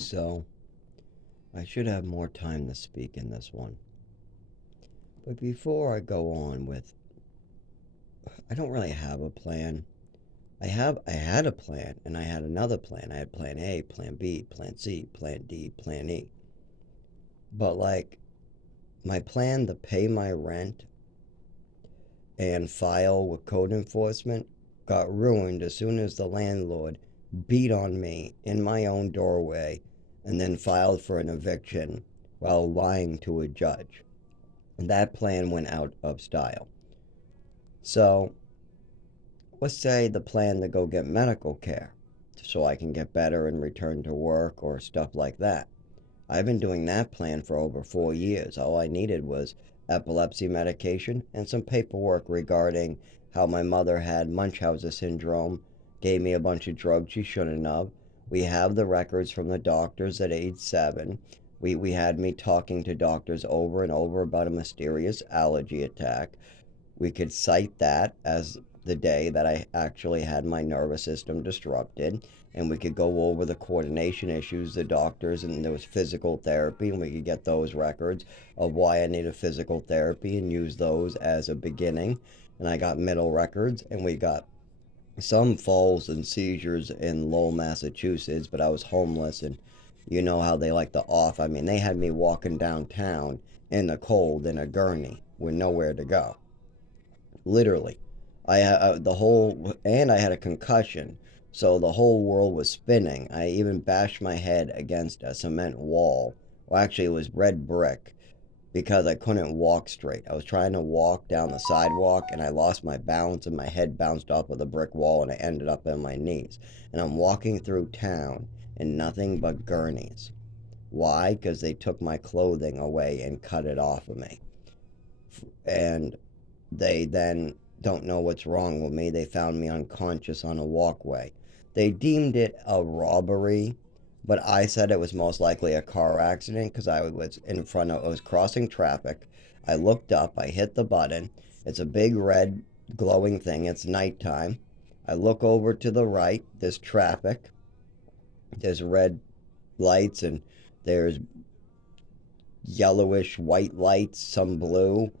So, I should have more time to speak in this one. But before I go on with, I don't really have a plan. I had a plan and I had another plan. I had plan A, plan B, plan C, plan D, plan E. But like my plan to pay my rent and file with code enforcement got ruined as soon as the landlord beat on me in my own doorway and then filed for an eviction while lying to a judge. And that plan went out of style. So, let's say the plan to go get medical care so I can get better and return to work or stuff like that. I've been doing that plan for over 4 years. All I needed was epilepsy medication and some paperwork regarding how my mother had Munchausen syndrome, gave me a bunch of drugs she shouldn't have. We have the records from the doctors at age 7. We had me talking to doctors over and over about a mysterious allergy attack. We could cite that as the day that I actually had my nervous system disrupted, and we could go over the coordination issues, the doctors, and there was physical therapy, and we could get those records of why I needed physical therapy and use those as a beginning. And I got middle records, and we got some falls and seizures in Lowell, Massachusetts, but I was homeless, and you know how they like to off. I mean, they had me walking downtown in the cold in a gurney with nowhere to go. Literally. The whole, and I had a concussion, so the whole world was spinning. I even bashed my head against a cement wall. Well, actually, it was red brick because I couldn't walk straight. I was trying to walk down the sidewalk and I lost my balance and my head bounced off of the brick wall and I ended up on my knees. And I'm walking through town in nothing but gurneys. Why? Because they took my clothing away and cut it off of me. And they then don't know what's wrong with me. They found me unconscious on a walkway. They deemed it a robbery, but I said it was most likely a car accident because I was crossing traffic. I looked up, I hit the button. It's a big red glowing thing. It's nighttime. I look over to the right, there's traffic. There's red lights and there's yellowish white lights, some blue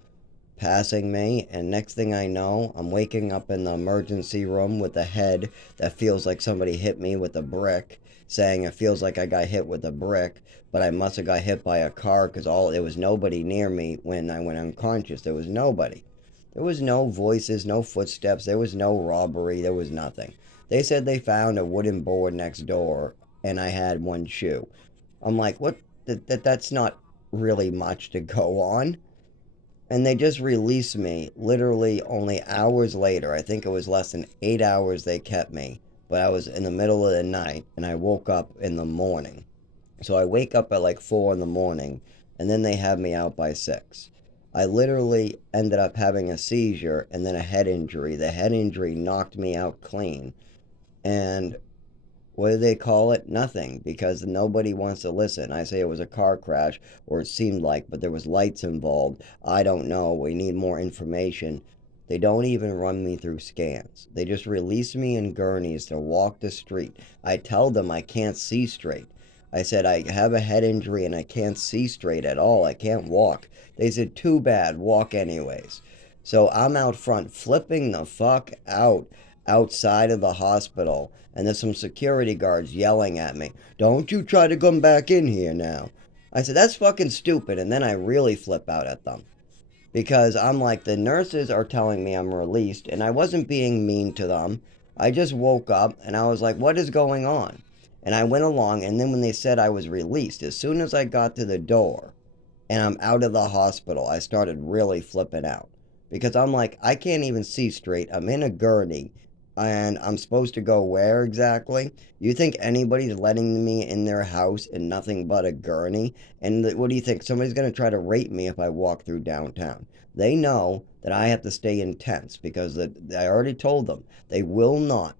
passing me, and next thing I know, I'm waking up in the emergency room with a head that feels like somebody hit me with a brick, saying it feels like I got hit with a brick, but I must have got hit by a car because there was nobody near me when I went unconscious. There was nobody. There was no voices, no footsteps, there was no robbery, there was nothing. They said they found a wooden board next door and I had one shoe. I'm like, what? That's not really much to go on. And they just released me literally only hours later. I think it was less than 8 hours they kept me, but I was in the middle of the night and I woke up in the morning. So I wake up at like 4 in the morning and then they have me out by 6. I literally ended up having a seizure and then a head injury. The head injury knocked me out clean. And what do they call it? Nothing, because nobody wants to listen. I say it was a car crash, or it seemed like, but there was lights involved. I don't know. We need more information. They don't even run me through scans. They just release me in gurneys to walk the street. I tell them I can't see straight. I said I have a head injury and I can't see straight at all. I can't walk. They said, too bad, walk anyways. So I'm out front flipping the fuck out outside of the hospital, and there's some security guards yelling at me, don't you try to come back in here now. I said, that's fucking stupid, and then I really flip out at them. Because I'm like, the nurses are telling me I'm released, and I wasn't being mean to them. I just woke up, and I was like, what is going on? And I went along, and then when they said I was released, as soon as I got to the door, and I'm out of the hospital, I started really flipping out. Because I'm like, I can't even see straight. I'm in a gurney and I'm supposed to go where exactly? You think anybody's letting me in their house in nothing but a gurney? And what do you think? Somebody's going to try to rape me if I walk through downtown. They know that I have to stay in tents because I already told them they will not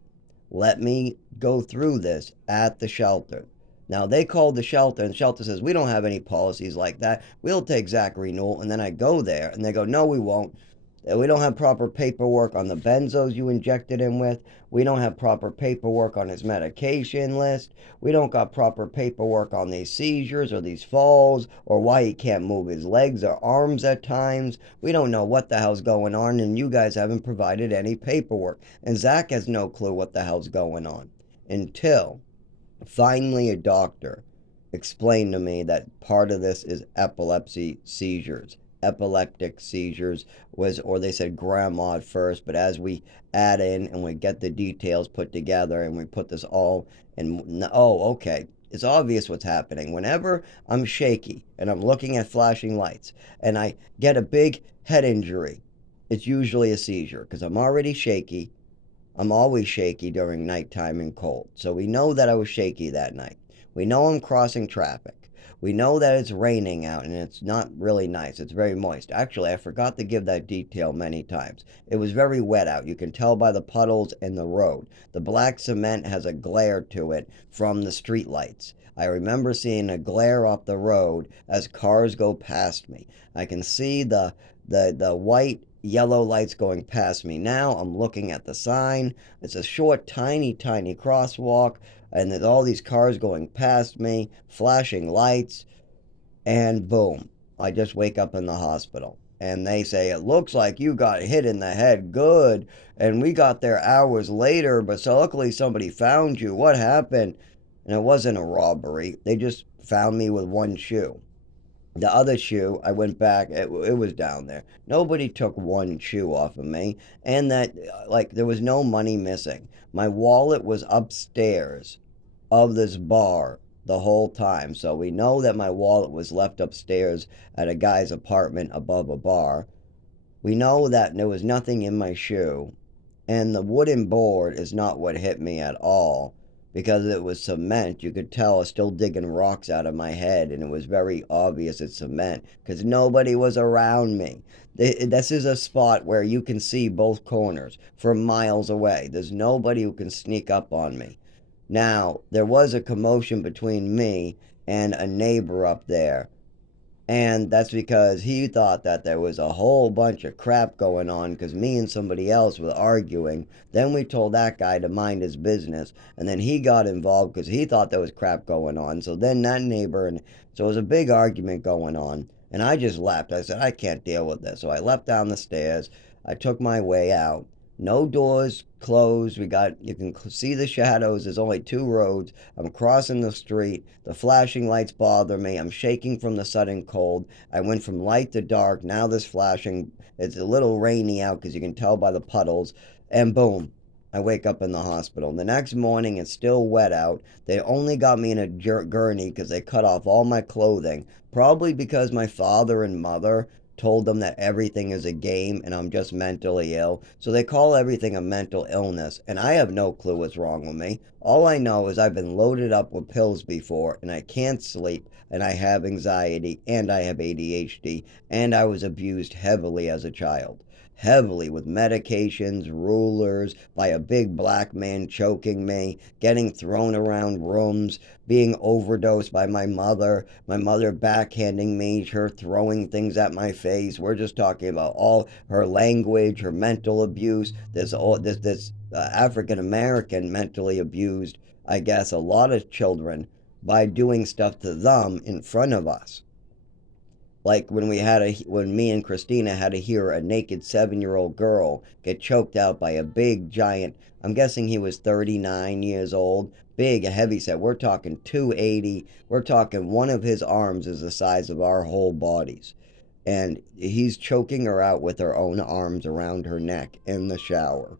let me go through this at the shelter. Now they called the shelter and the shelter says, we don't have any policies like that. We'll take Zach renewal. And then I go there and they go, no, we won't. We don't have proper paperwork on the benzos you injected him with. We don't have proper paperwork on his medication list. We don't got proper paperwork on these seizures or these falls or why he can't move his legs or arms at times. We don't know what the hell's going on, and you guys haven't provided any paperwork. And Zach has no clue what the hell's going on until finally a doctor explained to me that part of this is epilepsy seizures. Epileptic seizures was, or they said grandma at first, but as we add in and we get the details put together and we put this all in, oh, okay. It's obvious what's happening. Whenever I'm shaky and I'm looking at flashing lights and I get a big head injury, it's usually a seizure because I'm already shaky. I'm always shaky during nighttime and cold. So we know that I was shaky that night. We know I'm crossing traffic. We know that it's raining out and it's not really nice. It's very moist. Actually, I forgot to give that detail many times. It was very wet out. You can tell by the puddles in the road. The black cement has a glare to it from the street lights. I remember seeing a glare off the road as cars go past me. I can see the white yellow lights going past me now. I'm looking at the sign. It's a short, tiny, tiny crosswalk, and there's all these cars going past me, flashing lights, and boom, I just wake up in the hospital. And they say, it looks like you got hit in the head good. And we got there hours later, but so luckily somebody found you. What happened? And it wasn't a robbery. They just found me with one shoe. The other shoe, I went back, it was down there. Nobody took one shoe off of me. And that, like, there was no money missing. My wallet was upstairs of this bar the whole time. So we know that my wallet was left upstairs at a guy's apartment above a bar. We know that there was nothing in my shoe. And the wooden board is not what hit me at all because it was cement. You could tell I was still digging rocks out of my head, and it was very obvious it's cement because nobody was around me. This is a spot where you can see both corners from miles away. There's nobody who can sneak up on me. Now, there was a commotion between me and a neighbor up there, and that's because he thought that there was a whole bunch of crap going on because me and somebody else were arguing. Then we told that guy to mind his business, and then he got involved because he thought there was crap going on. So then that neighbor, and so it was a big argument going on, and I just left. I said, I can't deal with this. So I left down the stairs. I took my way out. No doors closed. You can see the shadows. There's only two roads. I'm crossing the street. The flashing lights bother me. I'm shaking from the sudden cold. I went from light to dark. Now there's flashing. It's a little rainy out because you can tell by the puddles. And boom, I wake up in the hospital. The next morning, it's still wet out. They only got me in a gurney because they cut off all my clothing. Probably because my father and mother told them that everything is a game and I'm just mentally ill. So they call everything a mental illness, and I have no clue what's wrong with me. All I know is I've been loaded up with pills before, and I can't sleep, and I have anxiety, and I have ADHD, and I was abused heavily as a child. Heavily with medications, rulers, by a big black man choking me, getting thrown around rooms, being overdosed by my mother backhanding me, her throwing things at my face. We're just talking about all her language, her mental abuse. This African American mentally abused, I guess, a lot of children by doing stuff to them in front of us. Like when me and Christina had to hear a naked 7-year-old girl get choked out by a big giant. I'm guessing he was 39 years old. Big, heavy set. We're talking 280. We're talking one of his arms is the size of our whole bodies. And he's choking her out with her own arms around her neck in the shower.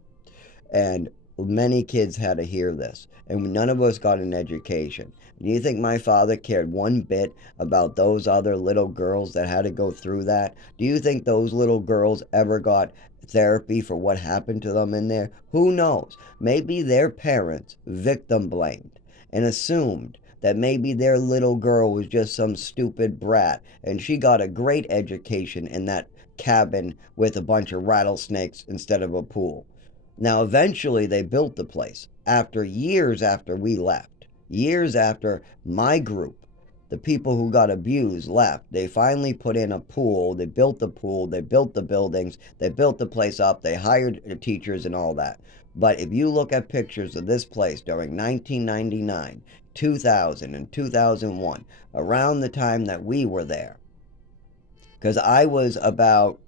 And many kids had to hear this, and none of us got an education. Do you think my father cared one bit about those other little girls that had to go through that? Do you think those little girls ever got therapy for what happened to them in there? Who knows? Maybe their parents victim blamed and assumed that maybe their little girl was just some stupid brat and she got a great education in that cabin with a bunch of rattlesnakes instead of a pool. Now, eventually, they built the place after years after we left, years after my group the people who got abused left. They finally put in a pool. They built the pool. They built the buildings. They built the place up. They hired teachers and all that. But if you look at pictures of this place during 1999, 2000, and 2001, around the time that we were there, because I was about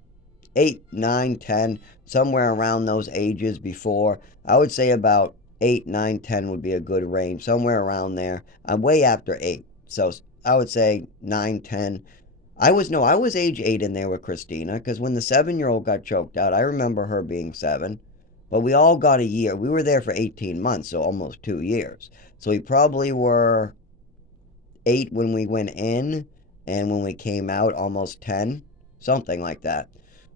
8, 9, 10, somewhere around those ages before. I would say about 8, 9, 10 would be a good range, somewhere around there. I'm way after 8. So I would say 9, 10. I was age 8 in there with Christina because when the 7-year-old got choked out, I remember her being 7. But we all got a year. We were there for 18 months, so almost 2 years. So we probably were 8 when we went in, and when we came out, almost 10, something like that.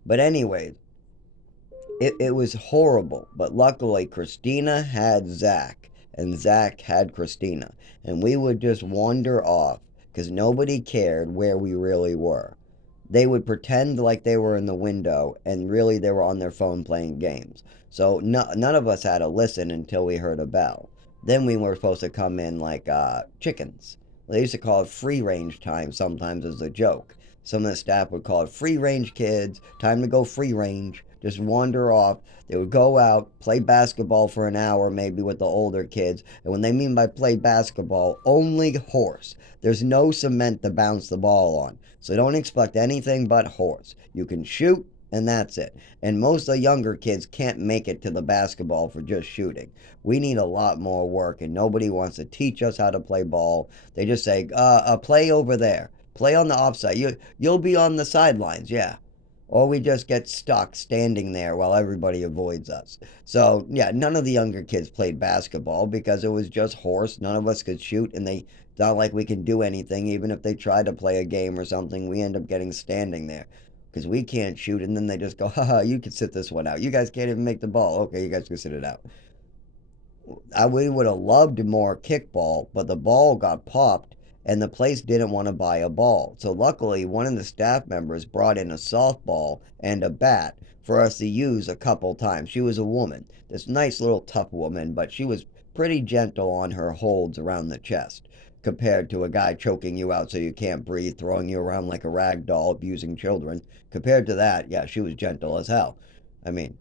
But anyway, it was horrible. But luckily, Christina had Zach, and Zach had Christina. And we would just wander off because nobody cared where we really were. They would pretend like they were in the window, and really they were on their phone playing games. So none of us had to listen until we heard a bell. Then we were supposed to come in like chickens. They used to call it free range time sometimes as a joke. Some of the staff would call it free range kids, time to go free range, just wander off. They would go out, play basketball for an hour maybe with the older kids. And when they mean by play basketball, only horse. There's no cement to bounce the ball on. So don't expect anything but horse. You can shoot and that's it. And most of the younger kids can't make it to the basketball for just shooting. We need a lot more work and nobody wants to teach us how to play ball. They just say, play over there. Play on the offside. You'll be on the sidelines, yeah. Or we just get stuck standing there while everybody avoids us. So, yeah, none of the younger kids played basketball because it was just horse. None of us could shoot, and it's not like we can do anything. Even if they try to play a game or something, we end up getting standing there because we can't shoot. And then they just go, haha, you can sit this one out. You guys can't even make the ball. Okay, you guys can sit it out. We would have loved more kickball, but the ball got popped and the place didn't want to buy a ball. So luckily, one of the staff members brought in a softball and a bat for us to use a couple times. She was a woman, this nice little tough woman, but she was pretty gentle on her holds around the chest compared to a guy choking you out so you can't breathe, throwing you around like a rag doll, abusing children. Compared to that, yeah, she was gentle as hell. I mean,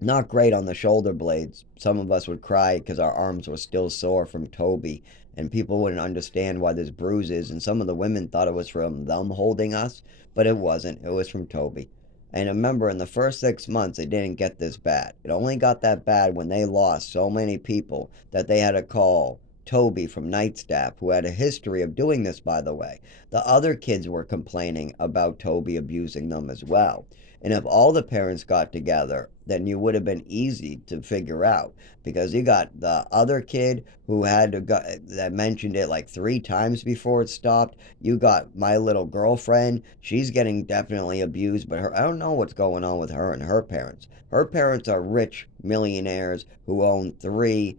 not great on the shoulder blades. Some of us would cry because our arms were still sore from Toby, and people wouldn't understand why there's bruises. And some of the women thought it was from them holding us, but it wasn't. It was from Toby. And remember, in the first 6 months, it didn't get this bad. It only got that bad when they lost so many people that they had to call Toby from night staff, who had a history of doing this, by the way. The other kids were complaining about Toby abusing them as well. And if all the parents got together, then you would have been easy to figure out because you got the other kid who had to go, that mentioned it like 3 times before it stopped. You got my little girlfriend. She's getting definitely abused, but I don't know what's going on with her and her parents. Her parents are rich millionaires who own three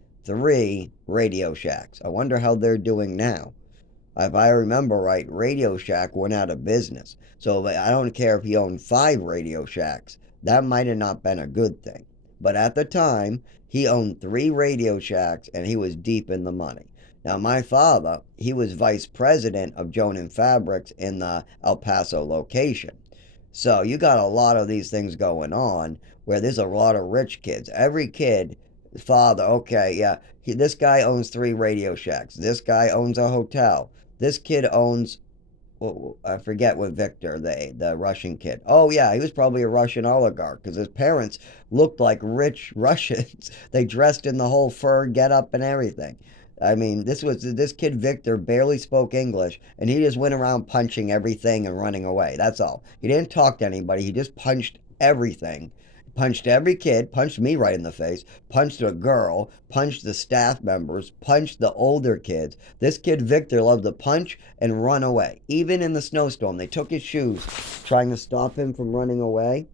Radio Shacks. I wonder how they're doing now. If I remember right, Radio Shack went out of business. So I don't care if he owned 5 Radio Shacks. That might have not been a good thing. But at the time, he owned 3 Radio Shacks and he was deep in the money. Now, my father, he was vice president of Jonan Fabrics in the El Paso location. So you got a lot of these things going on where there's a lot of rich kids. Every kid, father, okay, yeah, this guy owns 3 Radio Shacks. This guy owns a hotel. This kid owns, well, I forget what Victor, the Russian kid. Oh yeah, he was probably a Russian oligarch because his parents looked like rich Russians. They dressed in the whole fur getup and everything. I mean, this kid Victor barely spoke English, and he just went around punching everything and running away. That's all. He didn't talk to anybody. He just punched everything. Punched every kid, punched me right in the face, punched a girl, punched the staff members, punched the older kids. This kid Victor loved to punch and run away. Even in the snowstorm, they took his shoes trying to stop him from running away.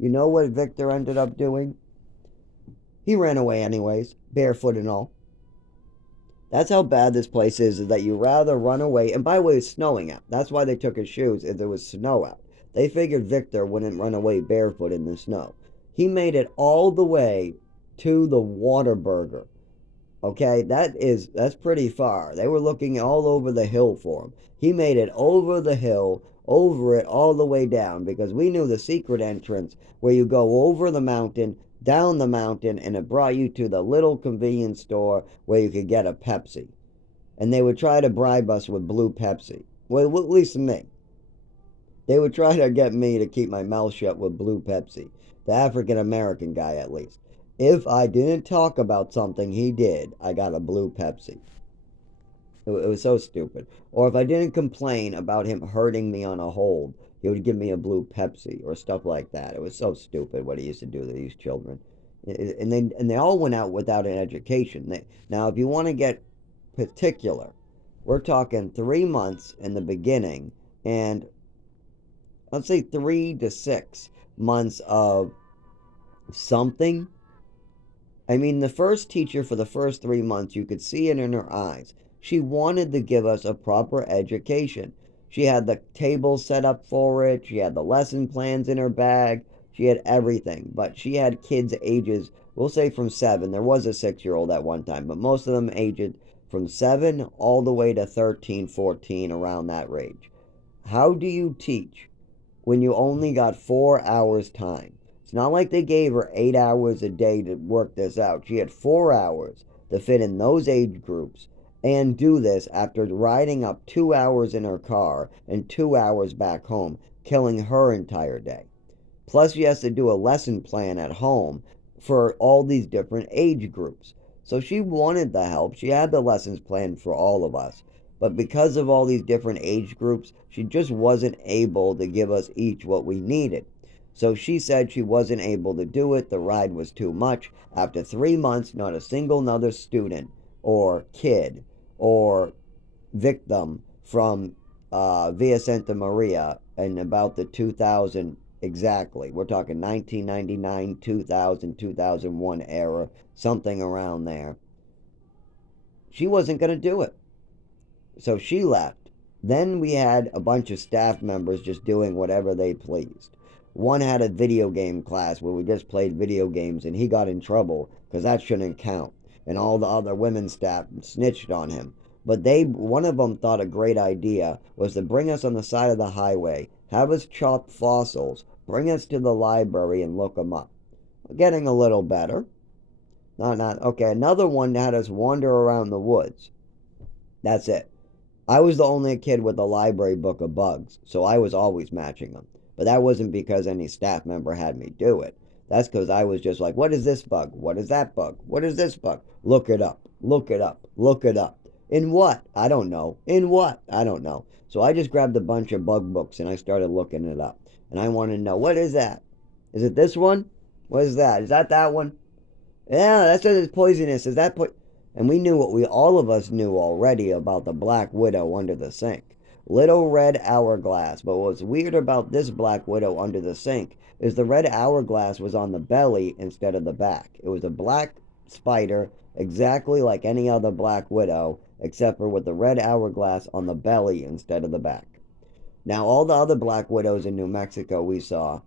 You know what Victor ended up doing? He ran away anyways, barefoot and all. That's how bad this place is that you rather run away. And by the way, it's snowing out. That's why they took his shoes if there was snow out. They figured Victor wouldn't run away barefoot in the snow. He made it all the way to the Whataburger Okay, that's pretty far. They were looking all over the hill for him. He made it over the hill, over it, all the way down, because we knew the secret entrance where you go over the mountain, down the mountain, and it brought you to the little convenience store where you could get a Pepsi. And they would try to bribe us with blue Pepsi. Well, at least me. They would try to get me to keep my mouth shut with blue Pepsi. The African American guy, at least. If I didn't talk about something he did, I got a blue Pepsi. It was so stupid. Or if I didn't complain about him hurting me on a hold, he would give me a blue Pepsi or stuff like that. It was so stupid what he used to do to these children. And they all went out without an education. Now, if you want to get particular, we're talking 3 months in the beginning, and let's say 3 to 6 months of something. I mean, the first teacher for the first 3 months, you could see it in her eyes. She wanted to give us a proper education. She had the table set up for it. She had the lesson plans in her bag. She had everything. But she had kids ages, we'll say from 7. There was a 6-year-old at one time, but most of them aged from 7 all the way to 13, 14, around that range. How do you teach when you only got 4 hours time? It's not like they gave her 8 hours a day to work this out. She had 4 hours to fit in those age groups and do this after riding up 2 hours in her car and 2 hours back home, killing her entire day. Plus, she has to do a lesson plan at home for all these different age groups. So she wanted the help. She had the lessons planned for all of us. But because of all these different age groups, she just wasn't able to give us each what we needed. So she said she wasn't able to do it. The ride was too much. After 3 months, not a single another student or kid or victim from Via Santa Maria in about the 2000 exactly. We're talking 1999, 2000, 2001 era, something around there. She wasn't going to do it. So she left. Then we had a bunch of staff members just doing whatever they pleased. One had a video game class where we just played video games, and he got in trouble because that shouldn't count. And all the other women staff snitched on him. But one of them thought a great idea was to bring us on the side of the highway, have us chop fossils, bring us to the library and look them up. Getting a little better. Not okay. Another one had us wander around the woods. That's it. I was the only kid with a library book of bugs, so I was always matching them. But that wasn't because any staff member had me do it. That's because I was just like, what is this bug? What is that bug? What is this bug? Look it up. Look it up. Look it up. In what? I don't know. In what? I don't know. So I just grabbed a bunch of bug books and I started looking it up. And I wanted to know, what is that? Is it this one? What is that? Is that one? Yeah, that's what it's poisonous. Is that And we knew all of us knew already about the Black Widow under the sink. Little red hourglass. But what's weird about this Black Widow under the sink is the red hourglass was on the belly instead of the back. It was a black spider, exactly like any other Black Widow, except for with the red hourglass on the belly instead of the back. Now, all the other Black Widows in New Mexico we saw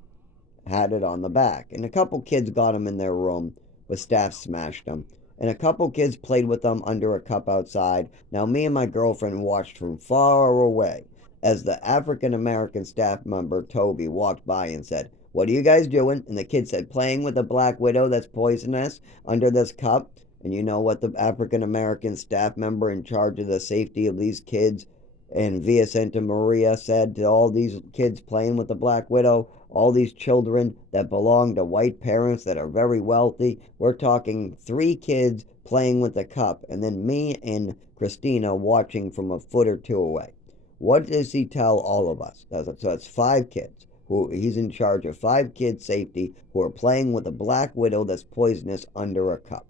had it on the back. And a couple kids got them in their room, but staff smashed them. And a couple kids played with them under a cup outside. Now, me and my girlfriend watched from far away as the African American staff member, Toby, walked by and said, "What are you guys doing?" And the kid said, "Playing with a Black Widow that's poisonous under this cup." And you know what the African American staff member in charge of the safety of these kids in Via Santa Maria said to all these kids playing with the Black Widow, all these children that belong to white parents that are very wealthy? We're talking 3 kids playing with the cup, and then me and Christina watching from a foot or 2 away. What does he tell all of us? So that's 5 kids. He's in charge of 5 kids' safety who are playing with a Black Widow that's poisonous under a cup.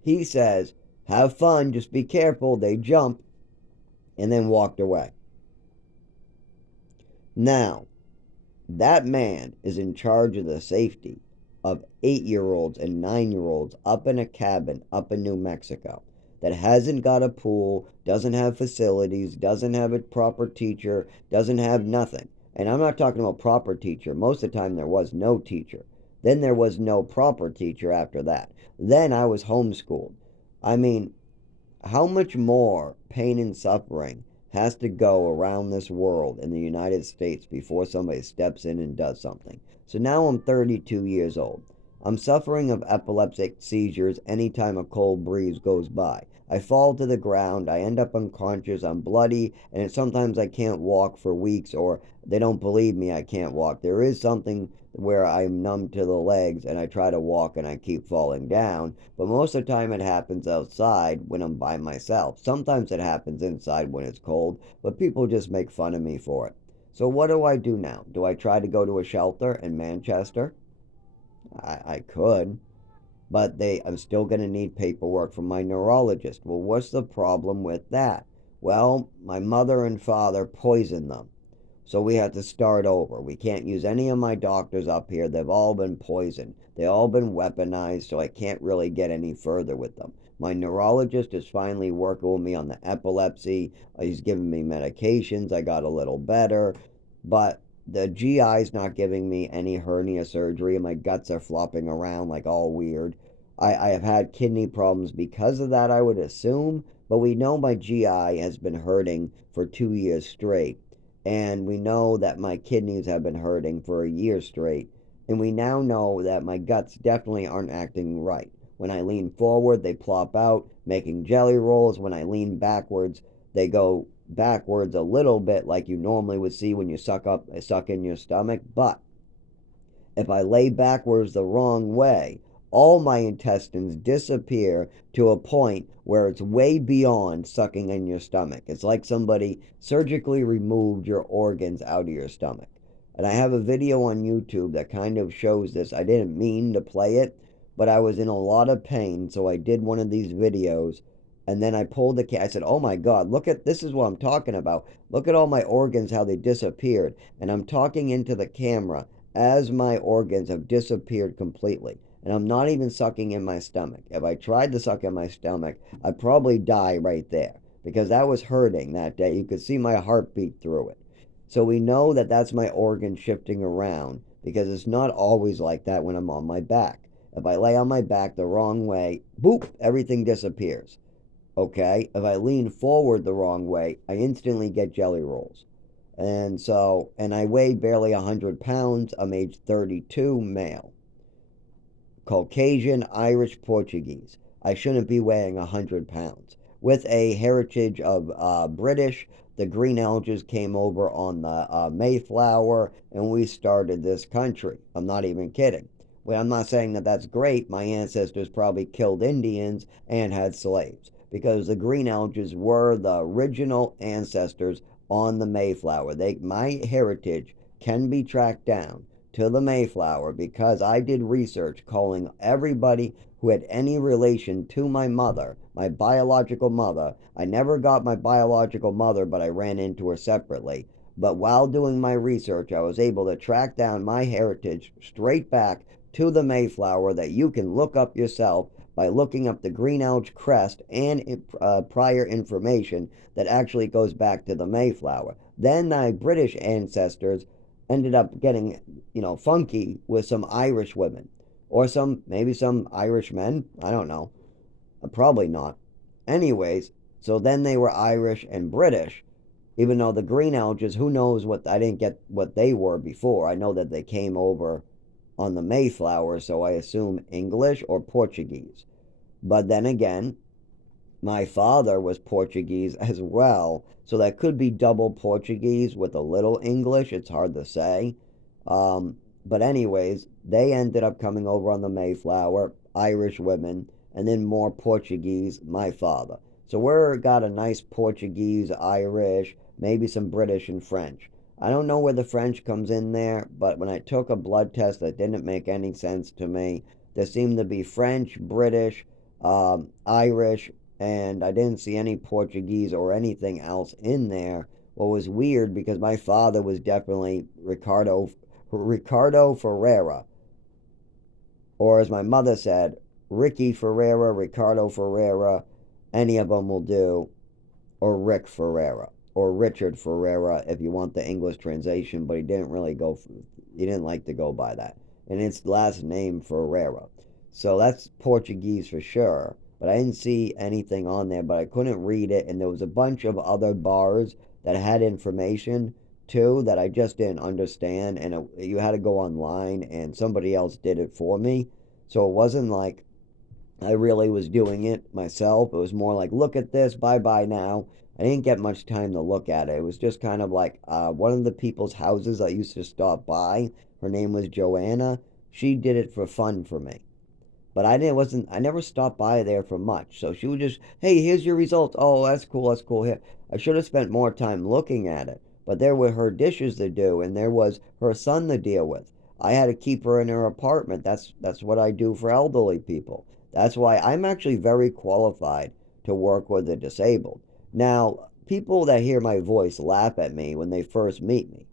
He says, "Have fun, just be careful, they jump," and then walked away. Now, that man is in charge of the safety of 8-year-olds and 9-year-olds up in a cabin up in New Mexico that hasn't got a pool, doesn't have facilities, doesn't have a proper teacher, doesn't have nothing. And I'm not talking about proper teacher. Most of the time there was no teacher. Then there was no proper teacher after that. Then I was homeschooled. I mean, How much more pain and suffering has to go around this world in the United States before somebody steps in and does something? So now I'm 32 years old. I'm suffering of epileptic seizures anytime a cold breeze goes by. I fall to the ground, I end up unconscious, I'm bloody, and sometimes I can't walk for weeks, or they don't believe me I can't walk. There is something where I'm numb to the legs and I try to walk and I keep falling down, but most of the time it happens outside when I'm by myself. Sometimes it happens inside when it's cold, but people just make fun of me for it. So what do I do now? Do I try to go to a shelter in Manchester? I could, but I'm still going to need paperwork from my neurologist. Well, what's the problem with that? Well, my mother and father poisoned them. So we had to start over. We can't use any of my doctors up here. They've all been poisoned. They've all been weaponized, so I can't really get any further with them. My neurologist is finally working with me on the epilepsy. He's giving me medications. I got a little better. But the GI's not giving me any hernia surgery, and my guts are flopping around like all weird. I have had kidney problems because of that, I would assume. But we know my GI has been hurting for 2 years straight, and we know that my kidneys have been hurting for a year straight, and we now know that my guts definitely aren't acting right. When I lean forward, they plop out, making jelly rolls. When I lean backwards, they go backwards a little bit, like you normally would see when you suck in your stomach. But if I lay backwards the wrong way, all my intestines disappear to a point where it's way beyond sucking in your stomach. It's like somebody surgically removed your organs out of your stomach. And I have a video on YouTube that kind of shows this. I didn't mean to play it, but I was in a lot of pain, so I did one of these videos. And then I pulled I said, oh my God, look at this, is what I'm talking about. Look at all my organs, how they disappeared. And I'm talking into the camera as my organs have disappeared completely. And I'm not even sucking in my stomach. If I tried to suck in my stomach, I'd probably die right there because that was hurting that day. You could see my heartbeat through it. So we know that that's my organ shifting around because it's not always like that when I'm on my back. If I lay on my back the wrong way, boop, everything disappears. Okay? If I lean forward the wrong way, I instantly get jelly rolls. And I weigh barely 100 pounds. I'm age 32, male. Caucasian, Irish, Portuguese. I shouldn't be weighing 100 pounds. With a heritage of British, the green algae came over on the Mayflower, and we started this country. I'm not even kidding. Well, I'm not saying that that's great. My ancestors probably killed Indians and had slaves because the green algae were the original ancestors on the Mayflower. My heritage can be tracked down to the Mayflower because I did research calling everybody who had any relation to my mother, my biological mother. I never got my biological mother, but I ran into her separately. But while doing my research, I was able to track down my heritage straight back to the Mayflower that you can look up yourself by looking up the green algae crest and prior information that actually goes back to the Mayflower. Then my British ancestors ended up getting, funky with some Irish women or maybe some Irish men. I don't know. Probably not. Anyways, so then they were Irish and British, even though the green algae, who knows what, I didn't get what they were before. I know that they came over on the Mayflower, so I assume English or Portuguese. But then again, my father was Portuguese as well, so that could be double Portuguese with a little English. It's hard to say. But anyways, they ended up coming over on the Mayflower, Irish women, and then more Portuguese, my father. So we're got a nice Portuguese, Irish, maybe some British and French. I don't know where the French comes in there, but when I took a blood test that didn't make any sense to me, there seemed to be French, British, Irish, and I didn't see any Portuguese or anything else in there. What was weird because my father was definitely Ricardo Ferreira, or as my mother said, Ricky Ferreira, Ricardo Ferreira, any of them will do, or Rick Ferreira, or Richard Ferreira if you want the English translation, but he didn't like to go by that. And it's last name Ferreira. So that's Portuguese for sure. but I didn't see anything on there, but I couldn't read it. And there was a bunch of other bars that had information too that I just didn't understand. And you had to go online and somebody else did it for me. So it wasn't like I really was doing it myself. It was more like, look at this, bye bye now. I didn't get much time to look at it. It was just kind of like one of the people's houses I used to stop by. Her name was Joanna. She did it for fun for me. But I never stopped by there for much. So she would just, hey, here's your results. Oh, that's cool, that's cool. Here. I should have spent more time looking at it. But there were her dishes to do, and there was her son to deal with. I had to keep her in her apartment. That's what I do for elderly people. That's why I'm actually very qualified to work with the disabled. Now, people that hear my voice laugh at me when they first meet me.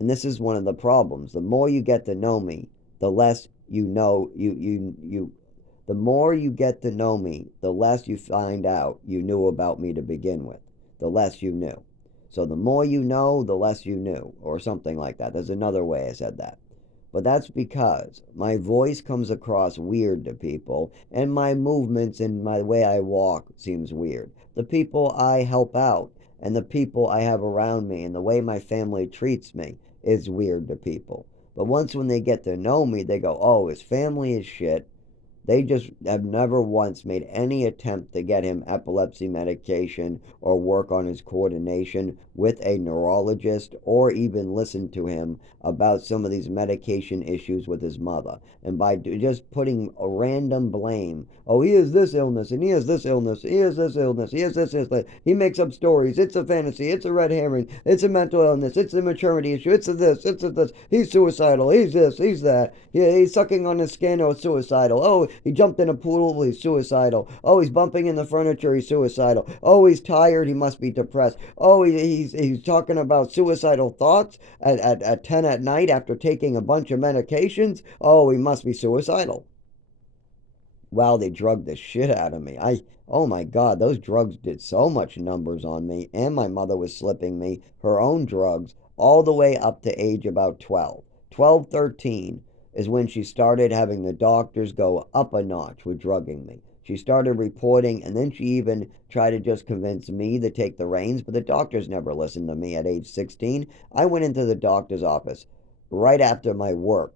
And this is one of the problems. The more you get to know me, the less you know you the more you get to know me, the less you find out you knew about me to begin with. The less you knew. So the more you know, the less you knew, or something like that. There's another way I said that. But that's because my voice comes across weird to people, and my movements and my way I walk seems weird. The people I help out and the people I have around me and the way my family treats me is weird to people. But once when they get to know me, they go, oh, his family is shit. They just have never once made any attempt to get him epilepsy medication or work on his coordination with a neurologist or even listen to him about some of these medication issues with his mother. And by just putting a random blame, oh, he has this illness and he has this illness, he has this illness, he has this illness, he makes up stories, it's a fantasy, it's a red herring, it's a mental illness, it's a maturity issue, it's a this, it's a this, he's suicidal, he's this, he's that, yeah, he's sucking on his skin, oh, it's suicidal, oh, he jumped in a pool, he's suicidal. Oh, he's bumping in the furniture, he's suicidal. Oh, he's tired, he must be depressed. Oh, he's talking about suicidal thoughts at 10 at night after taking a bunch of medications. Oh, he must be suicidal. Wow, they drugged the shit out of me. Oh my God, those drugs did so much numbers on me. And my mother was slipping me her own drugs all the way up to age about 12. 12, 13 is when she started having the doctors go up a notch with drugging me. She started reporting, and then she even tried to just convince me to take the reins, but the doctors never listened to me at age 16. I went into the doctor's office right after my work.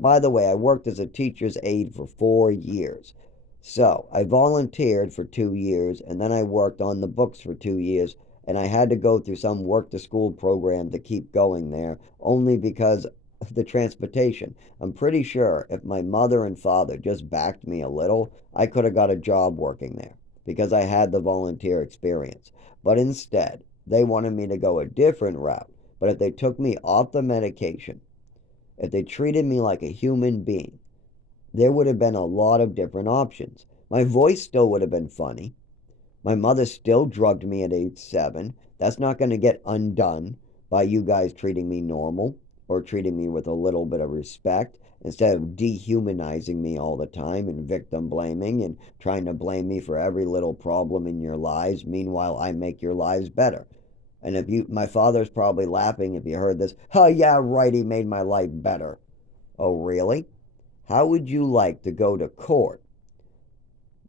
By the way, I worked as a teacher's aide for 4 years. So I volunteered for 2 years, and then I worked on the books for 2 years, and I had to go through some work to school program to keep going there, only because of the transportation. I'm pretty sure if my mother and father just backed me a little, I could have got a job working there because I had the volunteer experience. But instead, they wanted me to go a different route. But if they took me off the medication, if they treated me like a human being, there would have been a lot of different options. My voice still would have been funny. My mother still drugged me at age 7. That's not going to get undone by you guys treating me normal or treating me with a little bit of respect instead of dehumanizing me all the time and victim blaming and trying to blame me for every little problem in your lives. Meanwhile, I make your lives better. And my father's probably laughing if you heard this. Oh, yeah, right, he made my life better. Oh, really? How would you like to go to court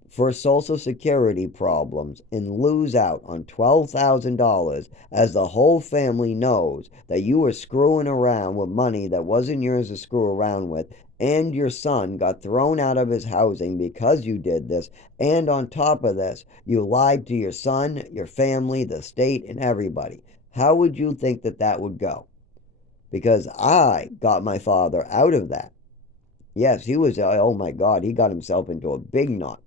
for Social Security problems and lose out on $12,000 as the whole family knows that you were screwing around with money that wasn't yours to screw around with, and your son got thrown out of his housing because you did this, and on top of this, you lied to your son, your family, the state, and everybody? How would you think that that would go? Because I got my father out of that. Yes, he was, oh my God, he got himself into a big knot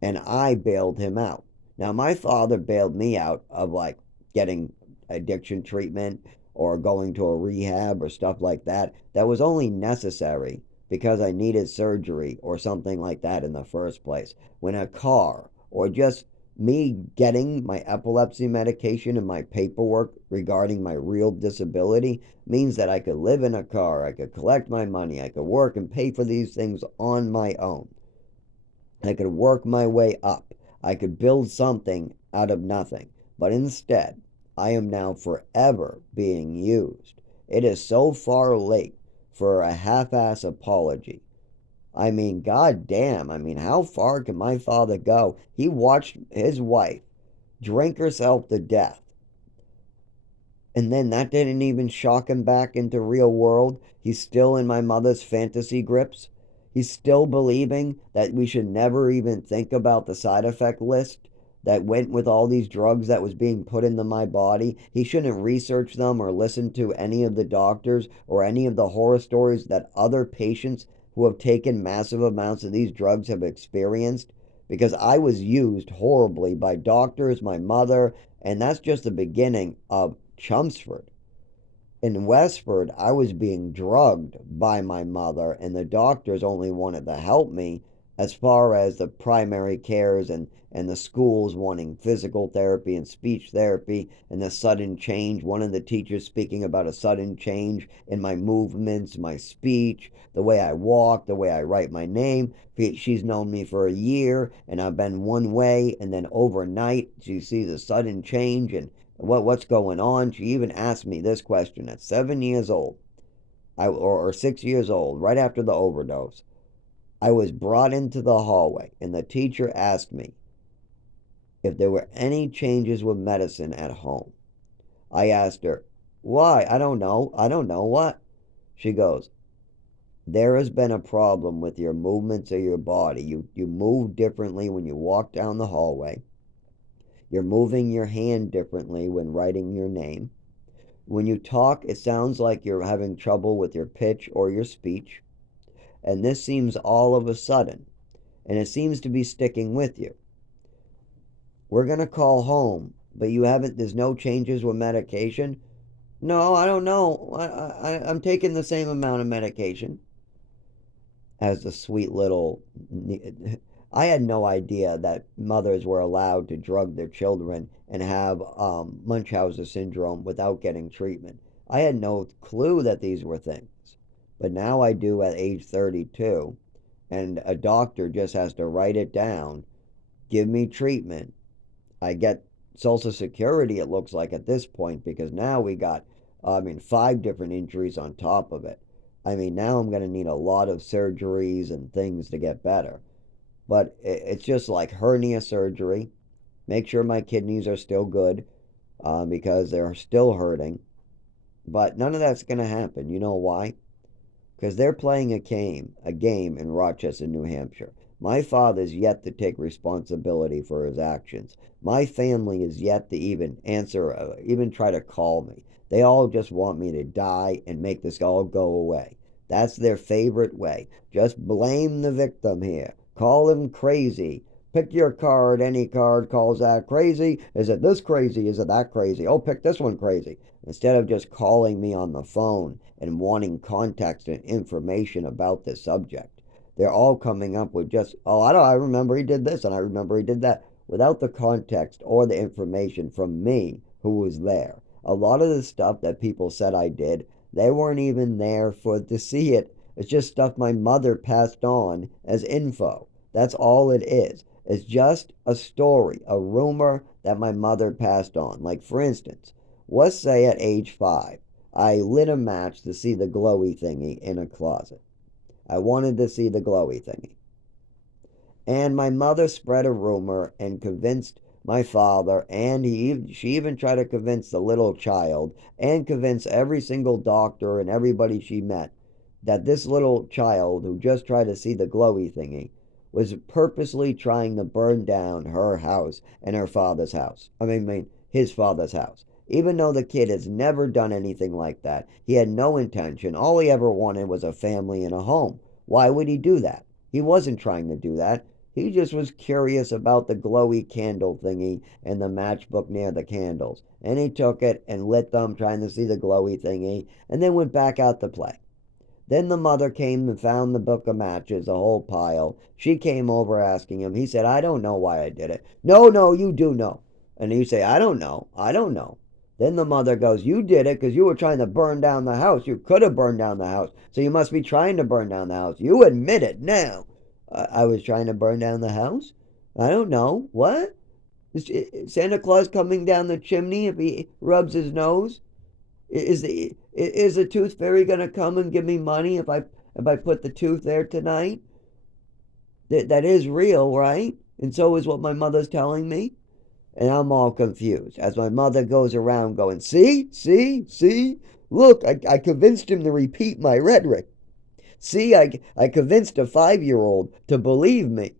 and I bailed him out. Now, my father bailed me out of like getting addiction treatment or going to a rehab or stuff like that. That was only necessary because I needed surgery or something like that in the first place. When a car or just me getting my epilepsy medication and my paperwork regarding my real disability means that I could live in a car, I could collect my money, I could work and pay for these things on my own. I could work my way up. I could build something out of nothing. But instead, I am now forever being used. It is so far late for a half-ass apology. I mean, goddamn. I mean, how far can my father go? He watched his wife drink herself to death. And then that didn't even shock him back into real world. He's still in my mother's fantasy grips. He's still believing that we should never even think about the side effect list that went with all these drugs that was being put into my body. He shouldn't research them or listen to any of the doctors or any of the horror stories that other patients who have taken massive amounts of these drugs have experienced, because I was used horribly by doctors, my mother, and that's just the beginning of Chelmsford. In Westford, I was being drugged by my mother, and the doctors only wanted to help me as far as the primary cares and the schools wanting physical therapy and speech therapy and the sudden change. One of the teachers speaking about a sudden change in my movements, my speech, the way I walk, the way I write my name. She's known me for a year, and I've been one way, and then overnight she sees a sudden change, and what's going on. She even asked me this question at 7 years old, or 6 years old, right after the overdose. I was brought into the hallway, and the teacher asked me if there were any changes with medicine at home. I asked her, why? I don't know. I don't know what. She goes, there has been a problem with your movements of your body. You move differently when you walk down the hallway. You're moving your hand differently when writing your name. When you talk, it sounds like you're having trouble with your pitch or your speech. And this seems all of a sudden, and it seems to be sticking with you. We're going to call home, but there's no changes with medication? No, I don't know. I'm taking the same amount of medication. As the sweet little. I had no idea that mothers were allowed to drug their children and have Munchausen syndrome without getting treatment. I had no clue that these were things. But now I do at age 32. And a doctor just has to write it down, give me treatment. I get Social Security, it looks like, at this point, because now we got, 5 different injuries on top of it. Now I'm going to need a lot of surgeries and things to get better. But it's just like hernia surgery. Make sure my kidneys are still good, because they're still hurting. But none of that's going to happen. You know why? Because they're playing a game in Rochester, New Hampshire. My father's yet to take responsibility for his actions. My family is yet to even answer, even try to call me. They all just want me to die and make this all go away. That's their favorite way. Just blame the victim here. Call him crazy. Pick your card. Any card calls that crazy. Is it this crazy? Is it that crazy? Oh, pick this one crazy. Instead of just calling me on the phone and wanting context and information about this subject. They're all coming up with just, I remember he did this and I remember he did that, without the context or the information from me who was there. A lot of the stuff that people said I did, they weren't even there to see it. It's just stuff my mother passed on as info. That's all it is. It's just a story, a rumor that my mother passed on. Like, for instance, let's say at age 5, I lit a match to see the glowy thingy in a closet. I wanted to see the glowy thingy. And my mother spread a rumor and convinced my father, and she even tried to convince the little child and convince every single doctor and everybody she met that this little child who just tried to see the glowy thingy was purposely trying to burn down her house and her father's house. His father's house. Even though the kid has never done anything like that, he had no intention. All he ever wanted was a family and a home. Why would he do that? He wasn't trying to do that. He just was curious about the glowy candle thingy and the matchbook near the candles. And he took it and lit them, trying to see the glowy thingy, and then went back out to play. Then the mother came and found the book of matches, a whole pile. She came over asking him. He said, I don't know why I did it. No, you do know. And you say, I don't know. Then the mother goes, you did it because you were trying to burn down the house. You could have burned down the house. So you must be trying to burn down the house. You admit it now. I was trying to burn down the house? I don't know. What? Is Santa Claus coming down the chimney if he rubs his nose? Is the tooth fairy going to come and give me money if I put the tooth there tonight? That is real, right? And so is what my mother's telling me. And I'm all confused as my mother goes around going, see, see, see, look, I convinced him to repeat my rhetoric. See, I convinced a 5-year-old to believe me.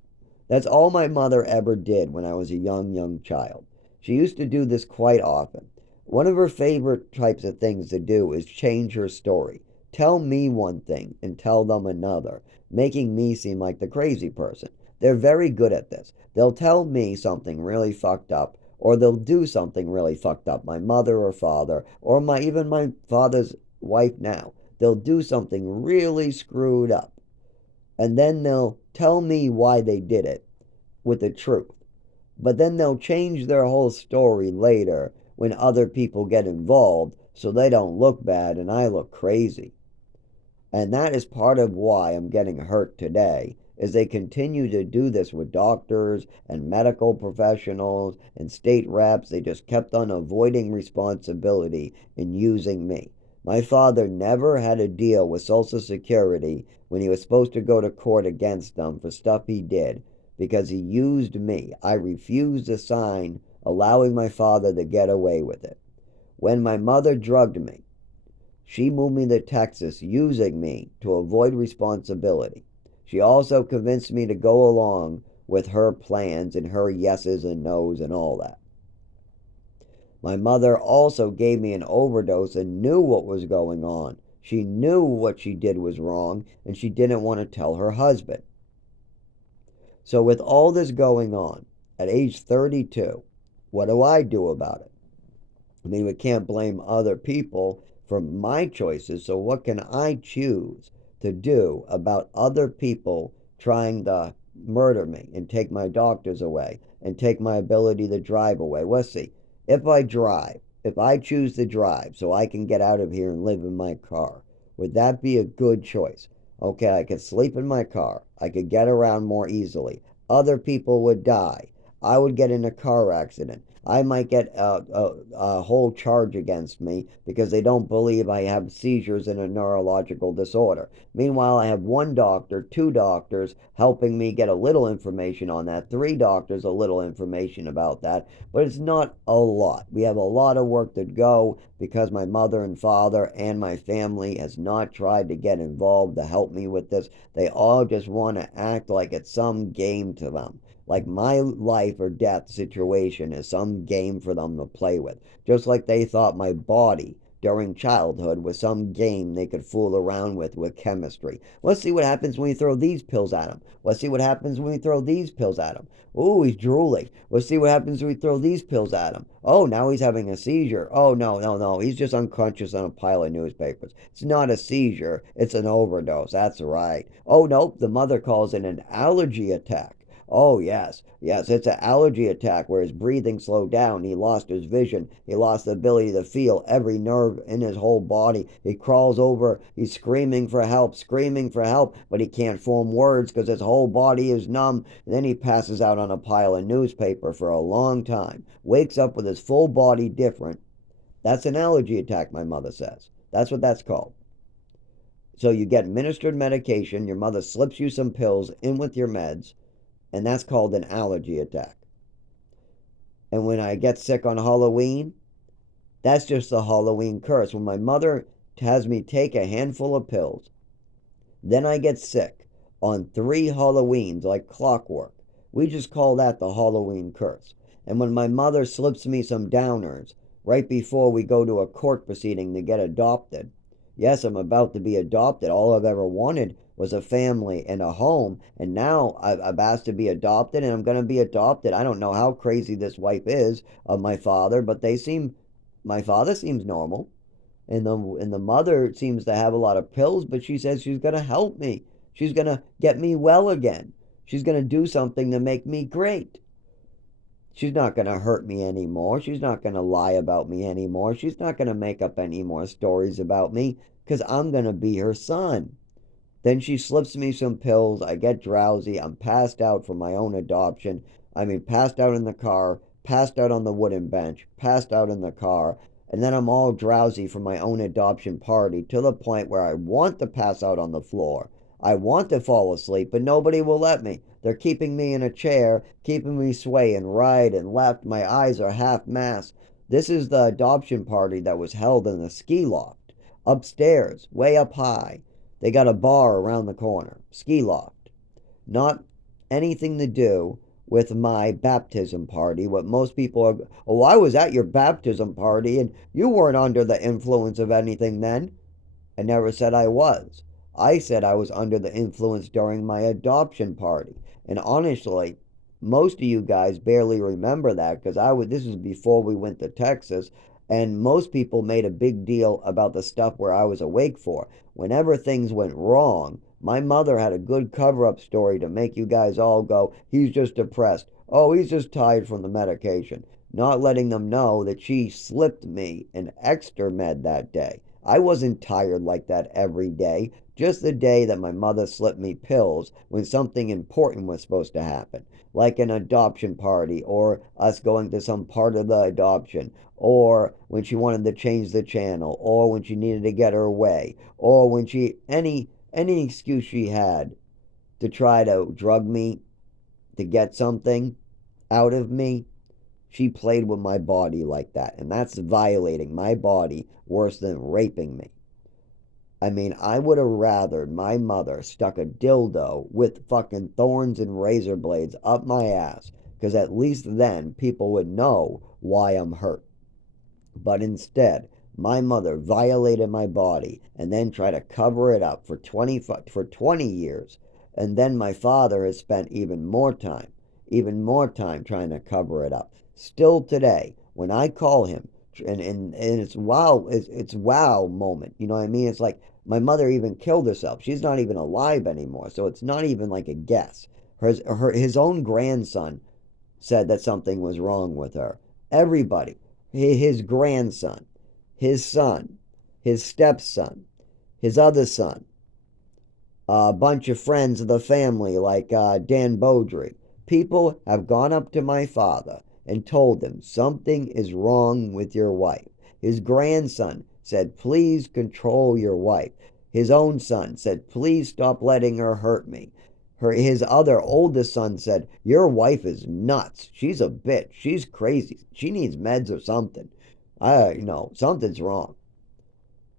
That's all my mother ever did when I was a young child. She used to do this quite often. One of her favorite types of things to do is change her story. Tell me one thing and tell them another, making me seem like the crazy person. They're very good at this. They'll tell me something really fucked up, or they'll do something really fucked up. My mother or father, or even my father's wife now. They'll do something really screwed up. And then they'll tell me why they did it with the truth. But then they'll change their whole story later when other people get involved so they don't look bad and I look crazy. And that is part of why I'm getting hurt today, is they continue to do this with doctors and medical professionals and state reps. They just kept on avoiding responsibility and using me. My father never had to deal with Social Security when he was supposed to go to court against them for stuff he did because he used me. I refused to sign allowing my father to get away with it. When my mother drugged me, she moved me to Texas using me to avoid responsibility. She also convinced me to go along with her plans and her yeses and nos and all that. My mother also gave me an overdose and knew what was going on. She knew what she did was wrong and she didn't want to tell her husband. So with all this going on, at age 32, what do I do about it? I mean, we can't blame other people for my choices, so what can I choose to do about other people trying to murder me and take my doctors away and take my ability to drive away? Let's see. If I choose to drive so I can get out of here and live in my car, would that be a good choice? Okay, I could sleep in my car. I could get around more easily. Other people would die. I would get in a car accident. I might get a whole charge against me because they don't believe I have seizures and a neurological disorder. Meanwhile, I have one doctor, two doctors helping me get a little information on that, three doctors, a little information about that, but it's not a lot. We have a lot of work to go because my mother and father and my family has not tried to get involved to help me with this. They all just want to act like it's some game to them. Like my life or death situation is some game for them to play with. Just like they thought my body during childhood was some game they could fool around with chemistry. Let's see what happens when we throw these pills at him. Let's see what happens when we throw these pills at him. Ooh, he's drooling. Let's see what happens when we throw these pills at him. Oh, now he's having a seizure. Oh, no. He's just unconscious on a pile of newspapers. It's not a seizure. It's an overdose. That's right. Oh, nope. The mother calls it an allergy attack. Oh, yes, it's an allergy attack where his breathing slowed down. He lost his vision. He lost the ability to feel every nerve in his whole body. He crawls over. He's screaming for help, but he can't form words because his whole body is numb. And then he passes out on a pile of newspaper for a long time. Wakes up with his full body different. That's an allergy attack, my mother says. That's what that's called. So you get administered medication. Your mother slips you some pills in with your meds. And that's called an allergy attack. And when I get sick on Halloween, that's just the Halloween curse. When my mother has me take a handful of pills, then I get sick on 3 Halloweens like clockwork. We just call that the Halloween curse. And when my mother slips me some downers right before we go to a court proceeding to get adopted, yes, I'm about to be adopted. All I've ever wanted was a family and a home, and now I've asked to be adopted, and I'm going to be adopted. I don't know how crazy this wife is of my father, but my father seems normal, and the mother seems to have a lot of pills, but she says she's going to help me. She's going to get me well again. She's going to do something to make me great. She's not going to hurt me anymore. She's not going to lie about me anymore. She's not going to make up any more stories about me because I'm going to be her son. Then she slips me some pills. I get drowsy. I'm passed out from my own adoption. I mean, passed out in the car, passed out on the wooden bench, passed out in the car. And then I'm all drowsy from my own adoption party to the point where I want to pass out on the floor. I want to fall asleep, but nobody will let me. They're keeping me in a chair, keeping me swaying right and left. My eyes are half masked. This is the adoption party that was held in the ski loft. Upstairs, way up high. They got a bar around the corner. Ski loft. Not anything to do with my baptism party. What most people are, oh, I was at your baptism party and you weren't under the influence of anything then. I never said I was. I said I was under the influence during my adoption party. And honestly, most of you guys barely remember that because this was before we went to Texas, and most people made a big deal about the stuff where I was awake for. Whenever things went wrong, my mother had a good cover-up story to make you guys all go, he's just depressed. Oh, he's just tired from the medication. Not letting them know that she slipped me an extra med that day. I wasn't tired like that every day, just the day that my mother slipped me pills when something important was supposed to happen, like an adoption party or us going to some part of the adoption, or when she wanted to change the channel, or when she needed to get her way, or when any excuse she had to try to drug me to get something out of me. She played with my body like that, and that's violating my body worse than raping me. I mean, I would have rathered my mother stuck a dildo with fucking thorns and razor blades up my ass, because at least then people would know why I'm hurt. But instead, my mother violated my body and then tried to cover it up for 20 years. And then my father has spent even more time trying to cover it up. Still today, when I call him, and it's wow moment. You know what I mean? It's like my mother even killed herself. She's not even alive anymore, so it's not even like a guess. His own grandson said that something was wrong with her. Everybody, his grandson, his son, his stepson, his other son, a bunch of friends of the family like Dan Beaudry. People have gone up to my father and told him something is wrong with your wife. His grandson said, please control your wife. His own son said, please stop letting her hurt me. His other oldest son said, your wife is nuts. She's a bitch. She's crazy. She needs meds or something. Something's wrong.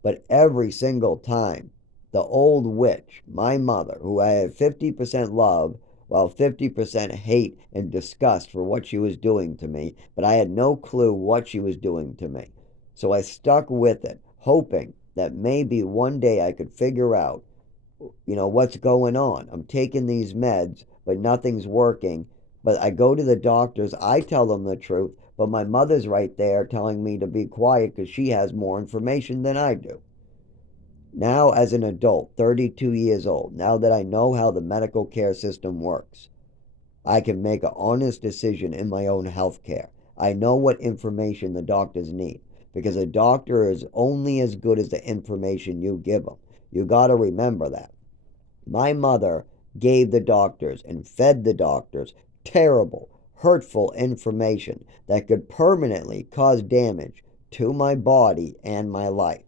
But every single time, the old witch, my mother, who I had 50% love, while 50% hate and disgust for what she was doing to me, but I had no clue what she was doing to me. So I stuck with it, hoping that maybe one day I could figure out, what's going on. I'm taking these meds, but nothing's working. But I go to the doctors, I tell them the truth, but my mother's right there telling me to be quiet because she has more information than I do. Now, as an adult, 32 years old, now that I know how the medical care system works, I can make an honest decision in my own health care. I know what information the doctors need because a doctor is only as good as the information you give them. You got to remember that. My mother gave the doctors and fed the doctors terrible, hurtful information that could permanently cause damage to my body and my life.